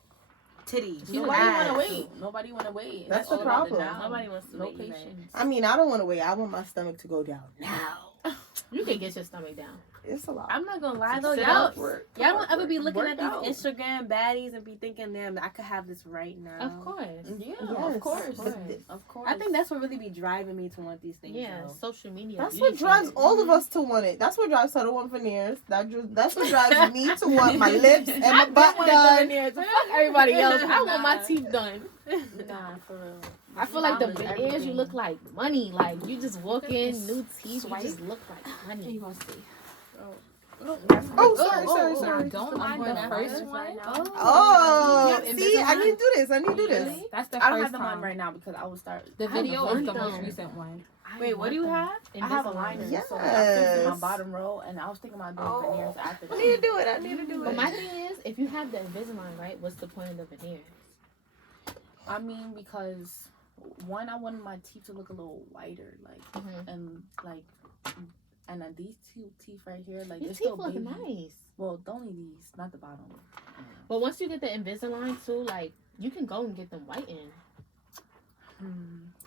titties. Nobody ass. wanna wait. Nobody wanna wait. That's It's the all about problem. now. Nobody wants to No wait, either. patience. I mean, I don't want to wait. I want my stomach to go down now. You can get your stomach down. It's a lot. I'm not gonna lie though, Sit y'all. up. Work. Y'all don't ever be looking Work at out. these Instagram baddies and be thinking, damn, I could have this right now. Of course. Yeah, Yes. of course. But th- Of course. I think that's what really be driving me to want these things. Yeah, though. social media. That's beauty what drives standards. all of us to want it. That's what drives her to want veneers. That's what drives me to want my lips and my butt done. Fuck everybody else. I want my Nah. teeth done. Nah, for real. I feel like the Mom is veneers, you everything. look like money. Like you just walk in, new teeth, Swipe. you just look like money. gonna see. Oh, sorry. Now, don't mind going the after first this one. Oh, Yeah, see, I need to do this. I need to do this. Really? That's the I don't first have them on time. right now because I will start. The I have video a is the bunch most of recent one. Wait, what do you have? I have a liner, Yes. so like, I'm fixing my bottom row, and I was thinking about doing veneers after I that. need to do it. I need to do But it. my thing is, if you have the Invisalign, right, what's the point of the veneers? I mean, because one, I wanted my teeth to look a little whiter, like, and like, and then these two teeth right here, like, Your they're teeth still look baby. nice. Well, only these, not the bottom. But once you get the Invisalign too, like you can go and get them whitened.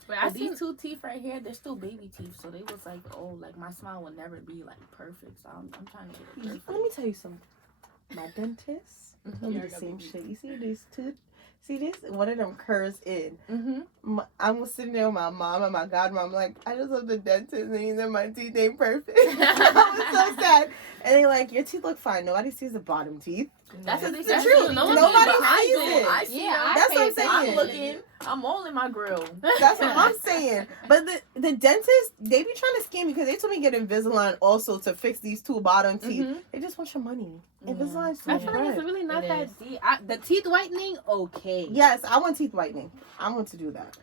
Wait, But these two teeth right here, they're still baby teeth, so they was like, oh, like my smile will never be like perfect. So I'm trying to get it perfect. Let me tell you something. My dentist told me the same shit. You see these two? See this? One of them curves in. Mm-hmm. I was sitting there with my mom and my godmom, like, I just love the dentist and either my teeth ain't perfect. I was so sad. And they like, your teeth look fine. Nobody sees the bottom teeth. That's what they It's the said. truth. Nobody sees it. I see. Yeah, That's what I'm pay saying. I'm attention. looking. I'm all in my grill. That's what I'm saying. But the dentist, they be trying to scam me because they told me to get Invisalign also to fix these two bottom teeth. Mhm. They just want your money. Yeah. Invisalign's too I much feel like bread. it's really not It that is. deep. The teeth whitening, okay. Yes, I want teeth whitening. I want to do that.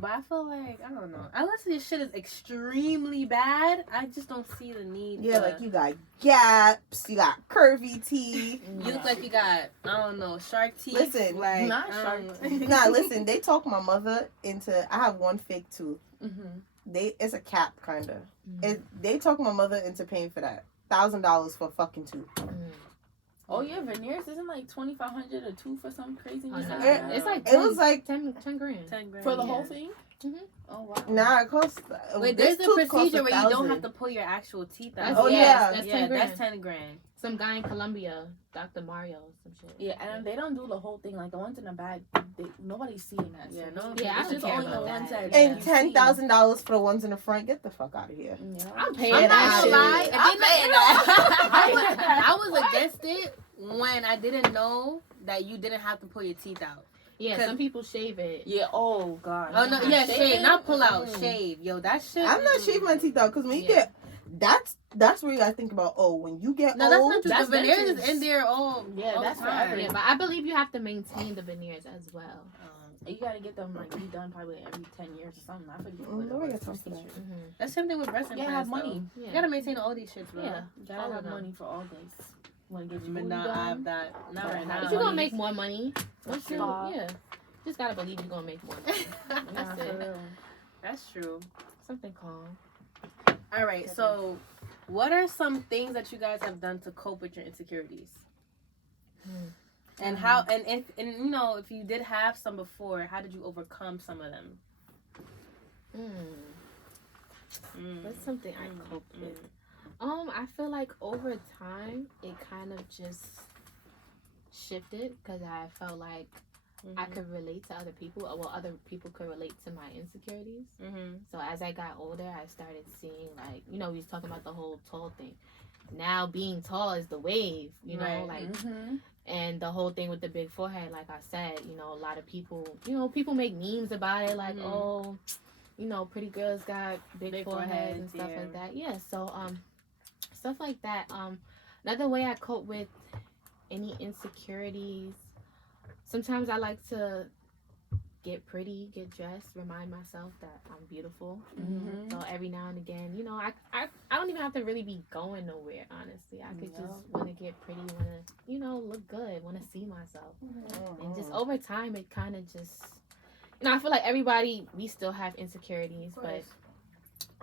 But I feel like, I don't know. Unless this shit is extremely bad, I just don't see the need. Yeah, to- like you got gaps, you got curvy teeth. You look like you got, I don't know, shark teeth. Listen, like, not I shark don't- teeth. Nah, listen, they talk my mother into. I have one fake tooth. Mm-hmm. It's a cap kind of. They talk my mother into paying for that $1,000 for a fucking tooth. Oh yeah, veneers isn't like $2,500 a tooth or something crazy. Oh, no. Yeah. It's like It was like 10 grand. 10 grand. for the yeah. whole thing. Mhm. Oh wow. nah, it costs. Wait, this there's a tooth costs procedure where you don't 1,000. have to pull your actual teeth out. That's, Oh, yeah. That's 10 yeah, grand. that's 10 grand. Some guy in Colombia, Dr. Mario, some shit. Yeah, and they don't do the whole thing. Like the ones in the back, nobody's seeing that. Yeah, so no, it's Yeah, I just don't care only the about ones that. that. And you see. $10,000 for the ones in the front. Get the fuck out of here. Yeah. I'm paying I'm Get not outta gonna lie. here. I paying was against it when I didn't know that you didn't have to pull your teeth out. Yeah, 'Cause- some people shave it. Yeah. Oh god. Oh no, yeah, Shaving? shave, not pull out, Mm. shave. Yo, that shit. I'm not shaving my teeth out because when you Yeah. get that's where you gotta think about. Oh, when you get No, that's old, not true. That's The veneers is dentist. in there all. Yeah, all that's the time. forever. Yeah, but I believe you have to maintain the veneers as well. You gotta get them like redone probably every 10 years or something. I forget what it nobody was. got time for that. Mm-hmm. That's the same thing with breast You implants. gotta have money. You gotta maintain all these shits, bro. Yeah. You gotta All have of them. money for all this. Want to get your But booty I done? have that. Not right now. But you're gonna make more money. Once you, Stop. yeah. Just gotta believe you're gonna make more money. Nah, That's for it. real. That's true. Something calm. All right. So, what are some things that you guys have done to cope with your insecurities? And how? And you know, if you did have some before, how did you overcome some of them? What's something I coped with? I feel like over time it kind of just shifted because I felt like I could relate to other people, or well, other people could relate to my insecurities. So as I got older, I started seeing, like, you know, we was talking about the whole tall thing. Now being tall is the wave, you know, Right. like, and the whole thing with the big forehead, like I said, you know, a lot of people, you know, people make memes about it, like, oh, you know, pretty girls got big foreheads and stuff like that. Yeah, so stuff like that. Another way I cope with any insecurities, sometimes I like to get pretty, get dressed, remind myself that I'm beautiful. So every now and again, you know, I don't even have to really be going nowhere, honestly. I could just want to get pretty, want to, you know, look good, want to see myself. And just over time, it kind of just, you know, I feel like everybody, we still have insecurities, but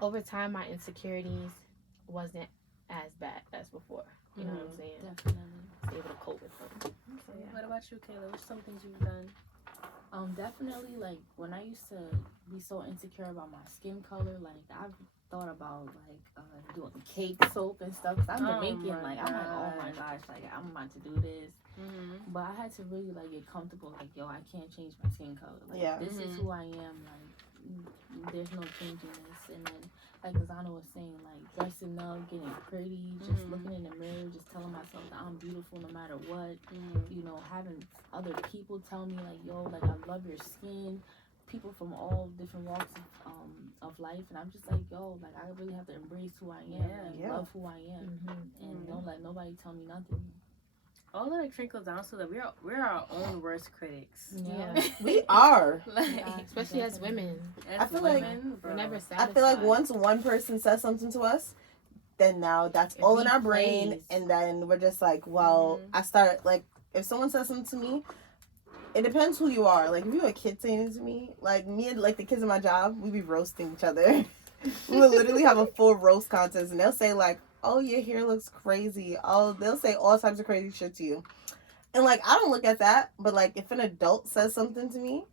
over time, my insecurities wasn't as bad as before. You know what I'm saying? Definitely. I was able to cope with them. Okay. What about you, Kayla? What's some things you've done? Definitely, like, when I used to be so insecure about my skin color, like, I've thought about, like, doing cake soap and stuff. Cause I'm Jamaican, like, I'm like, oh my gosh, like, I'm about to do this. But I had to really, like, get comfortable, like, yo, I can't change my skin color. Like, this is who I am, like, there's no changing this. And then, like Zana was saying, like, dressing up, getting pretty, just looking in the mirror, just telling myself that I'm beautiful no matter what. You know, having other people tell me, like, yo, like, I love your skin. People from all different walks of life. And I'm just like, yo, like, I really have to embrace who I am and love who I am. And don't let nobody tell me nothing. All of it trickles down so that we're our own worst critics. Yeah. We are. Like, Especially as women. I feel like we're never satisfied. I feel like once one person says something to us, then now that's all in our brain, and then we're just like, well, I start, like, if someone says something to me, it depends who you are. Like, if you're a kid saying it to me, like, me and, like, the kids in my job, we be roasting each other. We would literally have a full roast contest, and they'll say, like, oh, your hair looks crazy. Oh, they'll say all types of crazy shit to you. And, like, I don't look at that, but, like, if an adult says something to me,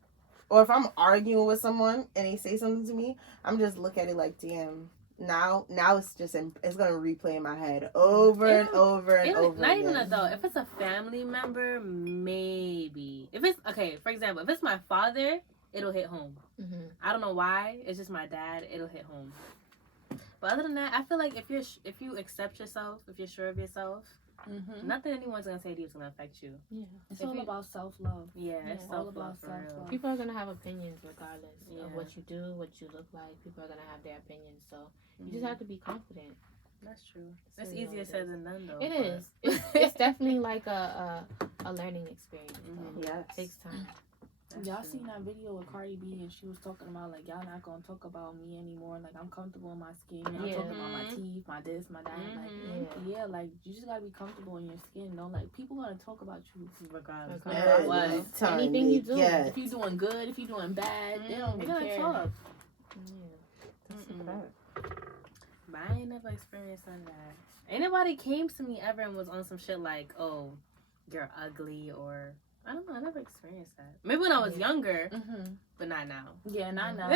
or if I'm arguing with someone and they say something to me, I'm just look at it like, damn, now it's just, it's going to replay in my head over and over and over not again. even an adult. If it's a family member, maybe. If it's, okay, for example, if it's my father, it'll hit home. I don't know why. It's just my dad. It'll hit home. But other than that, I feel like if you accept yourself, if you're sure of yourself, nothing anyone's gonna say to you is gonna affect you. Yeah, it's all about self-love. Yeah, it's all self-love about for real. self-love. People are gonna have opinions regardless of what you do, what you look like. People are gonna have their opinions, so you just have to be confident. That's true. That's easier said than done, though. It is. It's definitely like a learning experience. Yes. It takes time. Y'all seen that video with Cardi B, and she was talking about, like, y'all not gonna talk about me anymore. Like, I'm comfortable in my skin. Y'all talking about my teeth, my this, my that. Like, like, you just gotta be comfortable in your skin. Don't, like, people gonna talk about you regardless. Anything you do. If you're doing good, if you're doing bad, they don't even care. Talk. Yeah. But I ain't never experienced none of that. Ain't nobody came to me ever and was on some shit like, oh, you're ugly, or I don't know. I never experienced that. Maybe when I was younger, but not now. Yeah, not now.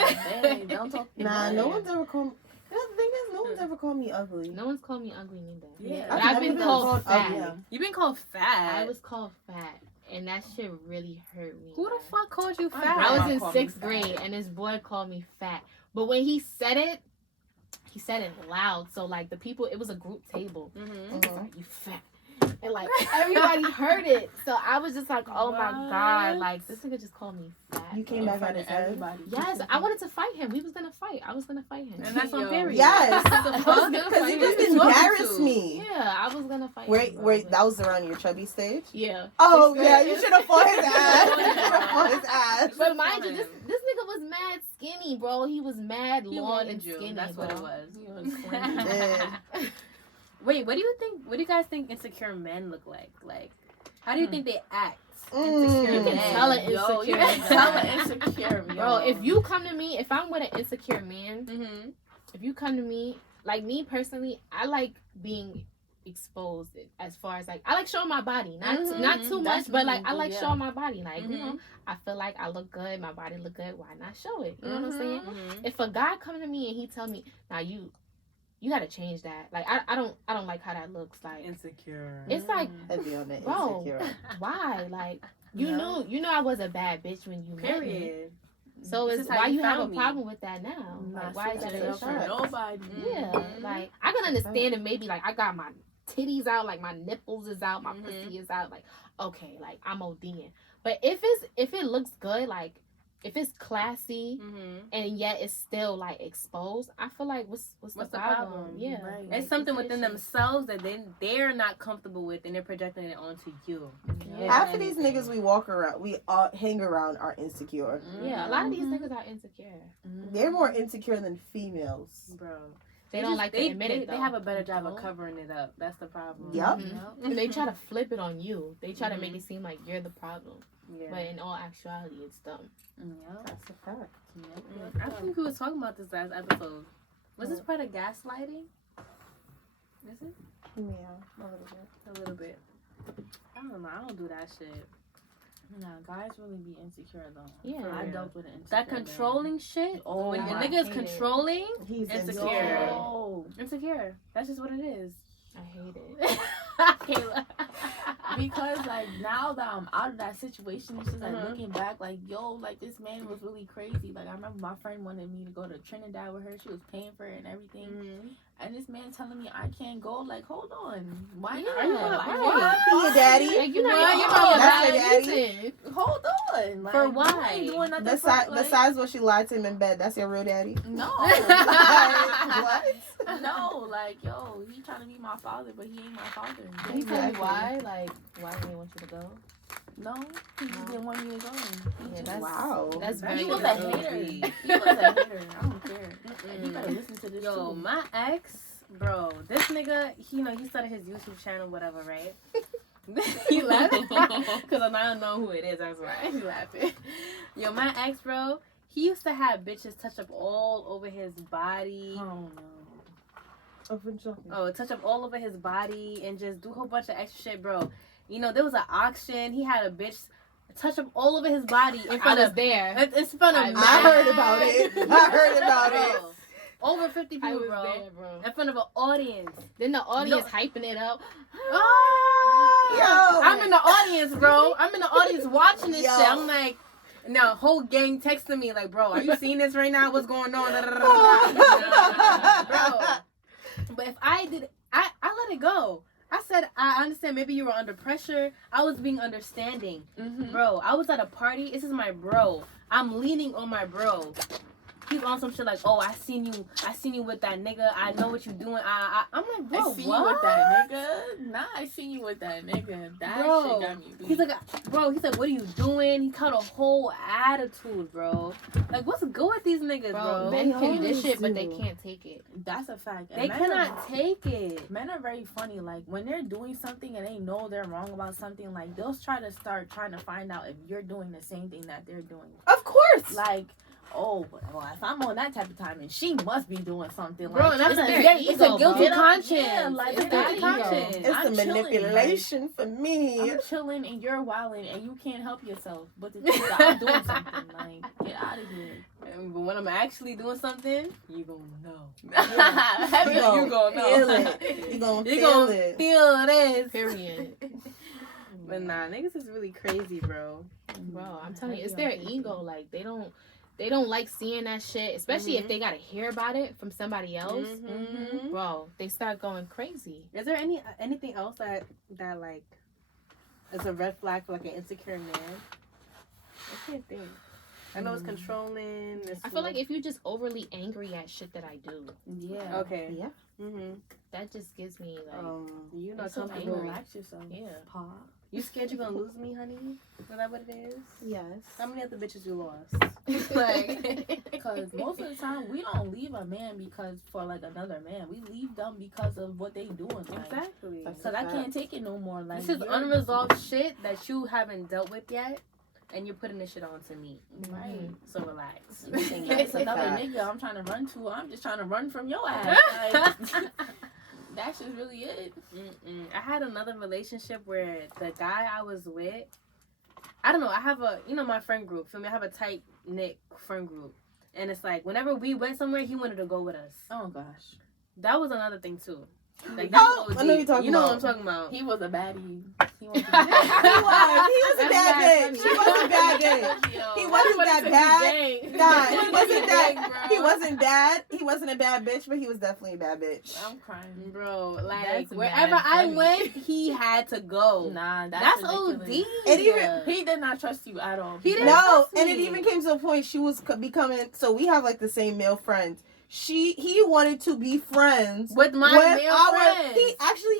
They don't talk. Nah, no one's ever called me. The thing is, no one's ever called me ugly. No one's called me ugly neither. Yeah, but I've been called fat. Ugly. You've been called fat. I was called fat, and that shit really hurt me. Who the fuck called you fat? I was in 6th grade, and this boy called me fat. But when he said it loud. So, like, the people, it was a group table. He was like, you fat. And, like, everybody heard it. So I was just like, oh my God. Like, this nigga just called me fat. You came back on his head? Yes, I wanted to fight him. We was going to fight. I was going to fight him. And that's on period. Yes. Because you just embarrassed me. Yeah, I was going to fight him. Wait, that was around your chubby stage? Yeah. Oh, yeah, you should have fought his ass. You should have fought his ass. But mind you, this nigga was mad skinny, bro. He was mad long and skinny. That's bro. what it was. He was skinny. Wait, what do you guys think insecure men look like? Like, how do you think they act? Insecure You can man. tell it Yo, you can tell an insecure man. Bro, if you come to me, if I'm with an insecure man, Mm-hmm. if you come to me, like me personally, I like being exposed as far as like I like showing my body, not too much, That's but like I really like good, showing my body. Like you Mhm. know, I feel like I look good, my body look good. Why not show it? You know what I'm saying? Mm-hmm. If a guy come to me and he tell me, now you got to change that. Like I don't like how that looks. Like Insecure. it's like, Heavy on that bro, insecure. why? Like you No. knew I was a bad bitch when you met me. Period. So This it's is how why you you have a found me. problem with that now? Like why is standing that up so for sharp? nobody? Yeah, Mhm. like I can understand it. Maybe like I got my titties out, like my nipples is out, my pussy is out. Like okay, like I'm ODing. But if it looks good, like if it's classy Mm-hmm. and yet it's still like exposed, I feel like what's the problem? Yeah, Right. It's something within themselves that they're not comfortable with, and they're projecting it onto you. Yeah. Half of these niggas we all hang around are insecure. Yeah, a lot of these niggas are insecure. They're more insecure than females. Bro. They don't like to admit it, They though. have a better job of Don't. covering it up. That's the problem. Yup. And they try to flip it on you. They try to Mhm. make it seem like you're the problem. Yeah. But in all actuality, it's them. That's a fact. I think we was talking about this last episode. Was this part of gaslighting? Is it? Yeah, a little bit. A little bit. I don't know. I don't do that shit. Nah, guys really be insecure though. Yeah. For I real. dealt with an insecure That controlling shit. Oh, when a I nigga is hate it. controlling, He's Insecure. insecure. Oh, insecure. That's just what it is. I hate it. Kayla. because like now that I'm out of that situation, it's just like Uh-huh. looking back, like yo, like this man was really crazy. Like I remember my friend wanted me to go to Trinidad with her. She was paying for it and everything. Mhm. And this man telling me I can't go. Like hold on, why Yeah, not? Are you Like, right. why? Be your daddy. Like, you know, Well, you're your probably mama that's a your bad daddy. reason. Hold on, like, For you why? ain't doing nothing Besides, for, like, besides what she lied to him in bed, that's your real daddy. no, Like, what? no, like yo, he trying to be my father, but he ain't my father. Did he tell you Exactly. why? Like, why he didn't want you to go? No, he just didn't want me to go. He Yeah, just- that's Wow. That's That very he was a shit true. is hater. OD. He was a hater. I don't care. And he Mm-mm. better listen to this Yo, too. my ex, bro, this nigga, he started his YouTube channel, whatever, right? He laughing because I don't know who it is. That's why he laughing. Yo, my ex, bro, he used to have bitches touch up all over his body. Oh no. Oh, touch up all over his body and just do a whole bunch of extra shit, bro. You know, there was an auction. He had a bitch touch up all over his body in I front was of there. in front of I I heard about it. I heard about it. Bro, over 50 I people, was bro. there, bro. In front of an audience. Then the audience hyping it up. Oh, Yo. I'm in the audience, bro. I'm in the audience watching this Yo. shit. I'm like, now whole gang texting me like, bro, are you seeing this right now? What's going on? Da, da, da, da, da. Bro, but if I did, I let it go. I said, I understand. Maybe you were under pressure. I was being understanding, bro. I was at a party. This is my bro. I'm leaning on my bro. He's on some shit like, oh, I seen you with that nigga. I know what you doing. I'm like, bro, I seen what? you with that nigga. Nah, I seen you with that nigga. That Bro, shit got me weak. he's like, bro, he said, what are you doing? He caught a whole attitude, bro. Like, what's good with these niggas, bro? Men can do this always shit, but they do. can't take it. That's a fact. And They men cannot take it. Men are very funny. Like when they're doing something and they know they're wrong about something, like they'll try to start trying to find out if you're doing the same thing that they're doing. Of course. Like, oh, well, if I'm on that type of time, and she must be doing something. Bro, like, and that's it's their it's a ego, guilty bro. Get up, conscience. yeah, like, it's get guilty out of here. conscience. It's I'm the chilling, manipulation for me. I'm chilling and you're wilding and you can't help yourself. But the thing that I'm doing something, like, get out of here. But when I'm actually doing something, you gonna know. Heavy, You You gonna know. feel it. You gonna You feel gonna it. feel this. Period. But nah, niggas is really crazy, bro. Bro, I'm telling you, it's their ego. Like they don't like seeing that shit, especially if they gotta hear about it from somebody else. Mhm. Bro, they start going crazy. Is there anything else that like is a red flag for like an insecure man? I can't think. I know it's controlling. I feel like if you're just overly angry at shit that I do, Yeah. okay. Yeah. Mhm. that just gives me like You not it's so comfortable. angry. Relax yourself. Yeah. Pop. You scared you're gonna lose me, honey? Is that what it is? Yes. How many other bitches you lost? Like, because most of the time we don't leave a man because for like another man. We leave them because of what they doing. Like, exactly. Because I can't take it no more. Like, this is unresolved shit that you haven't dealt with yet, and you're putting this shit on to me. Right. So relax. It's another nigga I'm trying to run to. I'm just trying to run from your ass. Like, that's just really it. I had another relationship where the guy I was with, I don't know, I have my friend group. Feel me? I have a tight knit friend group. And it's like, whenever we went somewhere, he wanted to go with us. Oh, gosh. That was another thing, too. Like, I know you're talking you know about. what I'm talking about. He was a baddie. He was He was a bad bitch. He was a bad bitch. He wasn't that bad. Nah, he wasn't that. He wasn't bad. He wasn't a bad bitch, but he was definitely a bad bitch. I'm crying. Bro, like, That's wherever mad I funny. went, he had to go. Nah, That's ridiculous. OD. And even He did not trust you at all. He didn't no, trust and it me. even came to a point she was becoming. So we have like the same male friends. He wanted to be friends with my male friends.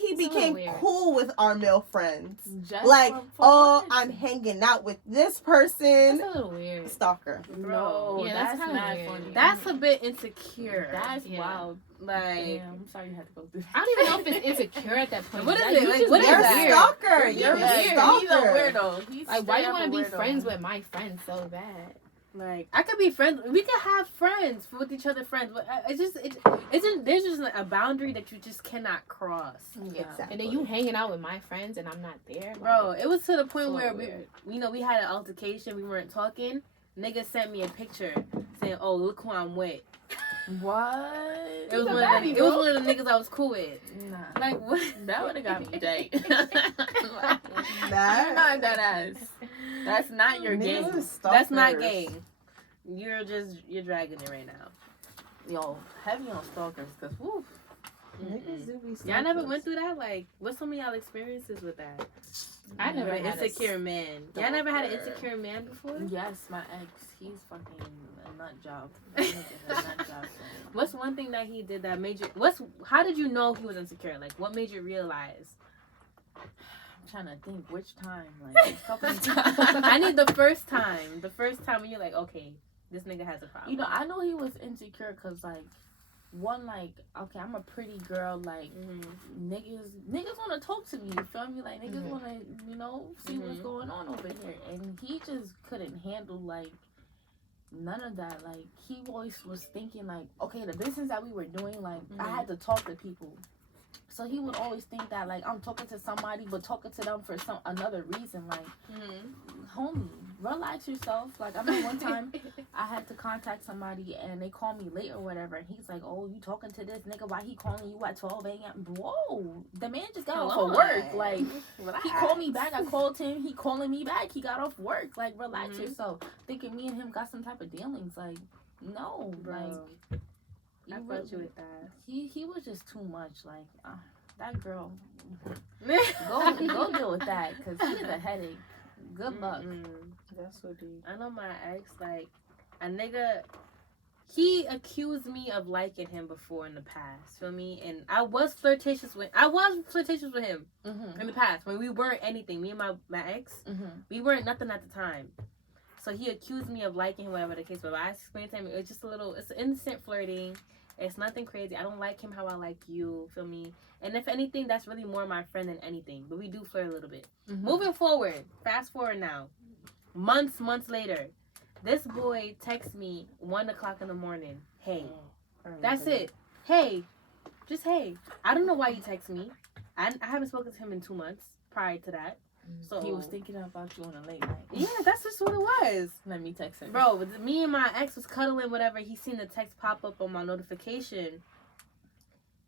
He became cool with our male friends. Just like, for I'm hanging out with this person. That's a little weird. Stalker. No, Yeah, that's that's mad weird. funny. That's a bit insecure. That's Yeah. wild. Like, Damn, I'm sorry you had to go through that. I don't even know if it's insecure at that point. What is Like, it? you Like, just what is weird. that? Stalker. You're You're a weird. stalker. He's a weirdo. He's Like, why you want to be friends with my friends so bad? Like, I could be friends. We could have friends with each other, friends. But there's just a boundary that you just cannot cross. Yeah. Exactly. And then you hanging out with my friends and I'm not there. Bro, Like, it was to the point so where weird. we had an altercation. We weren't talking. Nigga sent me a picture saying, "Oh, look who I'm with." What? It was one of the niggas I was cool with. Nah. Like, what? That would have got me dang. You're That, not that ass. That's not your game. That's not game. You're dragging it right now. Yo, heavy on stalkers, cause woo. Niggas do be Y'all stalkers. never went through that? Like, what's some of y'all experiences with that? I never An had insecure man. Y'all never had an stalker. insecure man before? Yes, my ex, he's fucking a nut job. That nigga's a nut job. What's one thing that he did that made you? How did you know he was insecure? Like, what made you realize? I'm trying to think which time. Like, a couple of times. I need the first time. The first time when you're like, okay, this nigga has a problem. You know, I know he was insecure because, like, one, like, okay, I'm a pretty girl. Like, niggas want to talk to me. You feel me? Like, niggas want to, see what's going on over here. And he just couldn't handle, like, none of that. Like, he always was thinking, like, okay, the business that we were doing, like, I had to talk to people. So he would always think that, like, I'm talking to somebody, but talking to them for another reason. Like, homie, relax yourself. Like, I remember one time I had to contact somebody and they called me late or whatever. And he's like, oh, you talking to this nigga? Why he calling you at 12 a.m.? Whoa, the man just got off of work. Like, he called me back. I called him. He calling me back. He got off work. Like, relax yourself. Thinking me and him got some type of dealings. Like, no. Bro. Like, I fought you with that. He was just too much. Like, that girl, go deal with that because he's a headache. Good luck. That's what he. I know my ex, like, a nigga, he accused me of liking him before in the past, feel me? And I was flirtatious with him in the past when we weren't anything. Me and my ex, we weren't nothing at the time. So he accused me of liking him, whatever the case was. I explained to him, it's just it's innocent flirting. It's nothing crazy. I don't like him how I like you, feel me? And if anything, that's really more my friend than anything. But we do flirt a little bit. Moving forward, fast forward now. Months later, this boy texts me 1:00 in the morning. Hey, that's it. Hey, just hey. I don't know why you text me. I haven't spoken to him in 2 months prior to that. So He was thinking about you on a late night. Yeah, that's just what it was. Let me text him. Bro, me and my ex was cuddling, whatever. He seen the text pop up on my notification.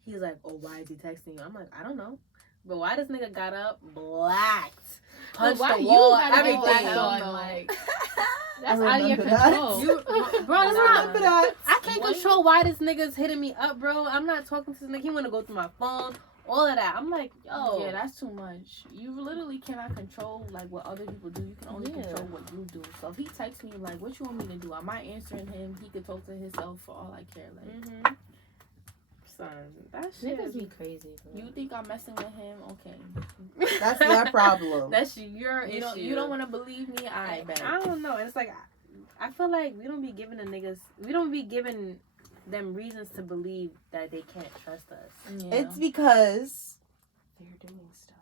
He's like, oh, why is he texting you? I'm like, I don't know. But why this nigga got up, blacked, punched the wall, everything. Like, that's out of your control. Bro, that's not. that. I can't control why this nigga's hitting me up, bro. I'm not talking to this nigga. He want to go through my phone, all of that. I'm like, yo. Yeah, that's too much. You literally cannot control, like, what other people do. You can only control what you do. So if he texts me, like, what you want me to do? I might answer him. He could talk to himself for all I care. Like, Son, that shit Niggas be crazy. Bro. You think I'm messing with him? Okay. That's your problem. That's your You issue. you don't want to believe me? I bet. I don't know. It's like I feel like we don't be giving them reasons to believe that they can't trust us. Yeah. It's because they're doing stuff.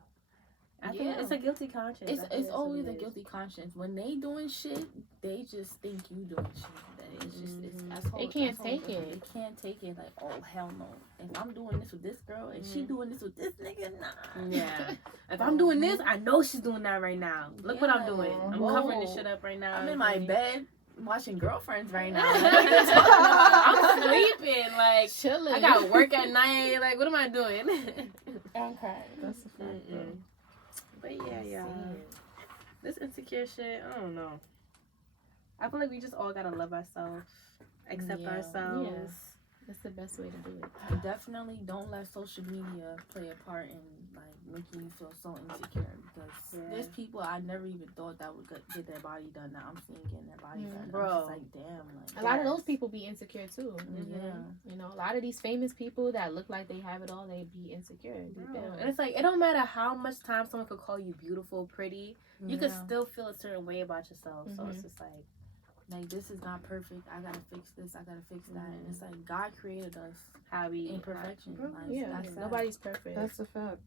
I think it's a guilty conscience. It's always a guilty conscience. When they doing shit, they just think you doing shit. That it's just that's They can't take it. They can't take it. Like, oh hell no. If I'm doing this with this girl and she doing this with this nigga, nah. Yeah. If I'm doing this, I know she's doing that right now. Look what I'm doing. I'm covering this shit up right now. I'm in my bed watching Girlfriends right now. I'm sleeping. Like, chilling. I got work at night. Like, what am I doing? Okay. That's a fact. But yeah. This insecure shit, I don't know. I feel like we just all gotta love ourselves, accept ourselves. Yeah. That's the best way to do it. Definitely don't let social media play a part in like making you feel so insecure, because there's people I never even thought that would get their body done that I'm seeing getting their body done. Bro. I'm just like, damn. Like, A lot of those people be insecure too. Yeah. You know, a lot of these famous people that look like they have it all, they be insecure. Deep down. And it's like, it don't matter how much time someone could call you beautiful, pretty, you could still feel a certain way about yourself. So it's just like, this is not perfect. I gotta fix this. I gotta fix that. And it's like, God created us how we imperfection. Like, Yeah, that's sad. nobody's perfect. That's a fact.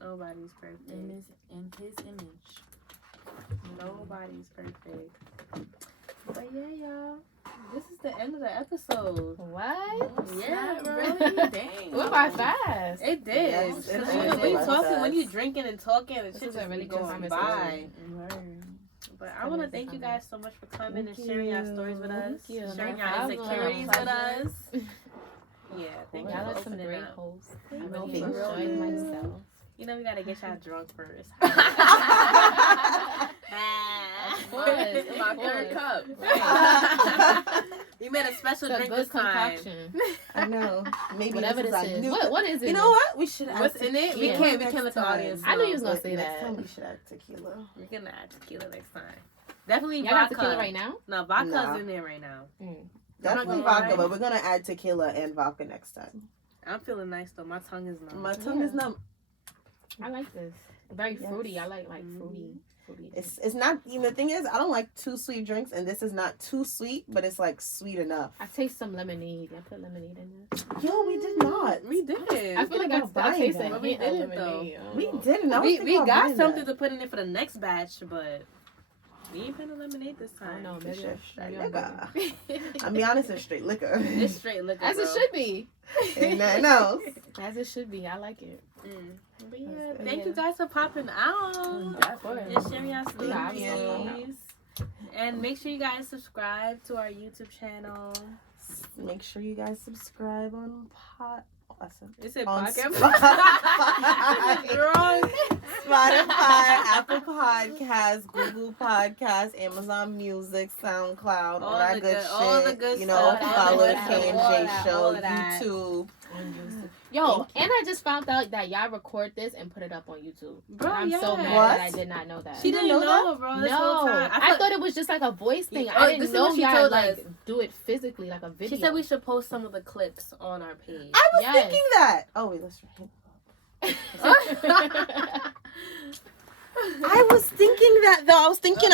Nobody's perfect. in his image. Nobody's perfect. But yeah, y'all. This is the end of the episode. What? Yeah, bro. Really? Dang. Went by fast. It did. Yes, When it you did. talking, when you drinking and talking, it This shit was a just really really good going conversation. by. But I want to thank you guys so much for coming and sharing your stories with us, Thank you. sharing No your problem. insecurities with us. Yeah, thank you Y'all for are some opening great up. hosts. I Thank really you. enjoyed myself. You know we gotta get y'all drunk first. Of course. My third cup. We made a special It's a drink good this time. concoction. I know. Maybe Whatever this this is. is. New What is it? You know what? We should add What's in it? We Yeah. can't next let the time. audience know. I knew you was gonna But say next that. time we should add tequila. We're gonna add tequila next time. Definitely Y'all got vodka. tequila right now? No, vodka's Nah. in there right now. Definitely gonna vodka, lie. but we're gonna add tequila and vodka next time. I'm feeling nice though. My tongue is numb. My tongue is numb. I like this. Very Yes. fruity. I like fruity. It's not. You know, the thing is, I don't like too sweet drinks, and this is not too sweet, but it's like sweet enough. I taste some lemonade. I put lemonade in there. Yo, we did not. We did. I feel like about I buying taste that. a But we hint of didn't, though. lemonade. I don't We know. didn't. I was We thinking about got buying something that. to put in it for the next batch, but we ain't putting lemonade this I don't time. know. It's Maybe just straight maybe I'm liquor. bugging. I'll be honest, it's straight liquor. It's straight liquor, As it bro. should be. Ain't nothing else. As it should be. I like it. But yeah, That's good. thank you guys for popping out Of course. and sharing your Thank you. stories. And make sure you guys subscribe to our YouTube channel. Make sure you guys subscribe on Awesome. Is it On podcast? Spotify. Wrong. Spotify, Apple Podcasts, Google Podcasts, Amazon Music, SoundCloud, all that good shit. all the good you know, stuff. follow All the the good K&J stuff. Show, All of that. YouTube. Yo, and I just found out that y'all record this and put it up on YouTube. Bro, And I'm so yeah. mad What? that I did not know that. She didn't know, bro. This whole No, time. I thought it was just like a voice thing. Oh, I this didn't is know what she y'all told like us. do it physically, like a video. She said we should post some of the clips on our page. I was Yes. thinking that. Oh, wait, let's try. I was thinking that, though. I was thinking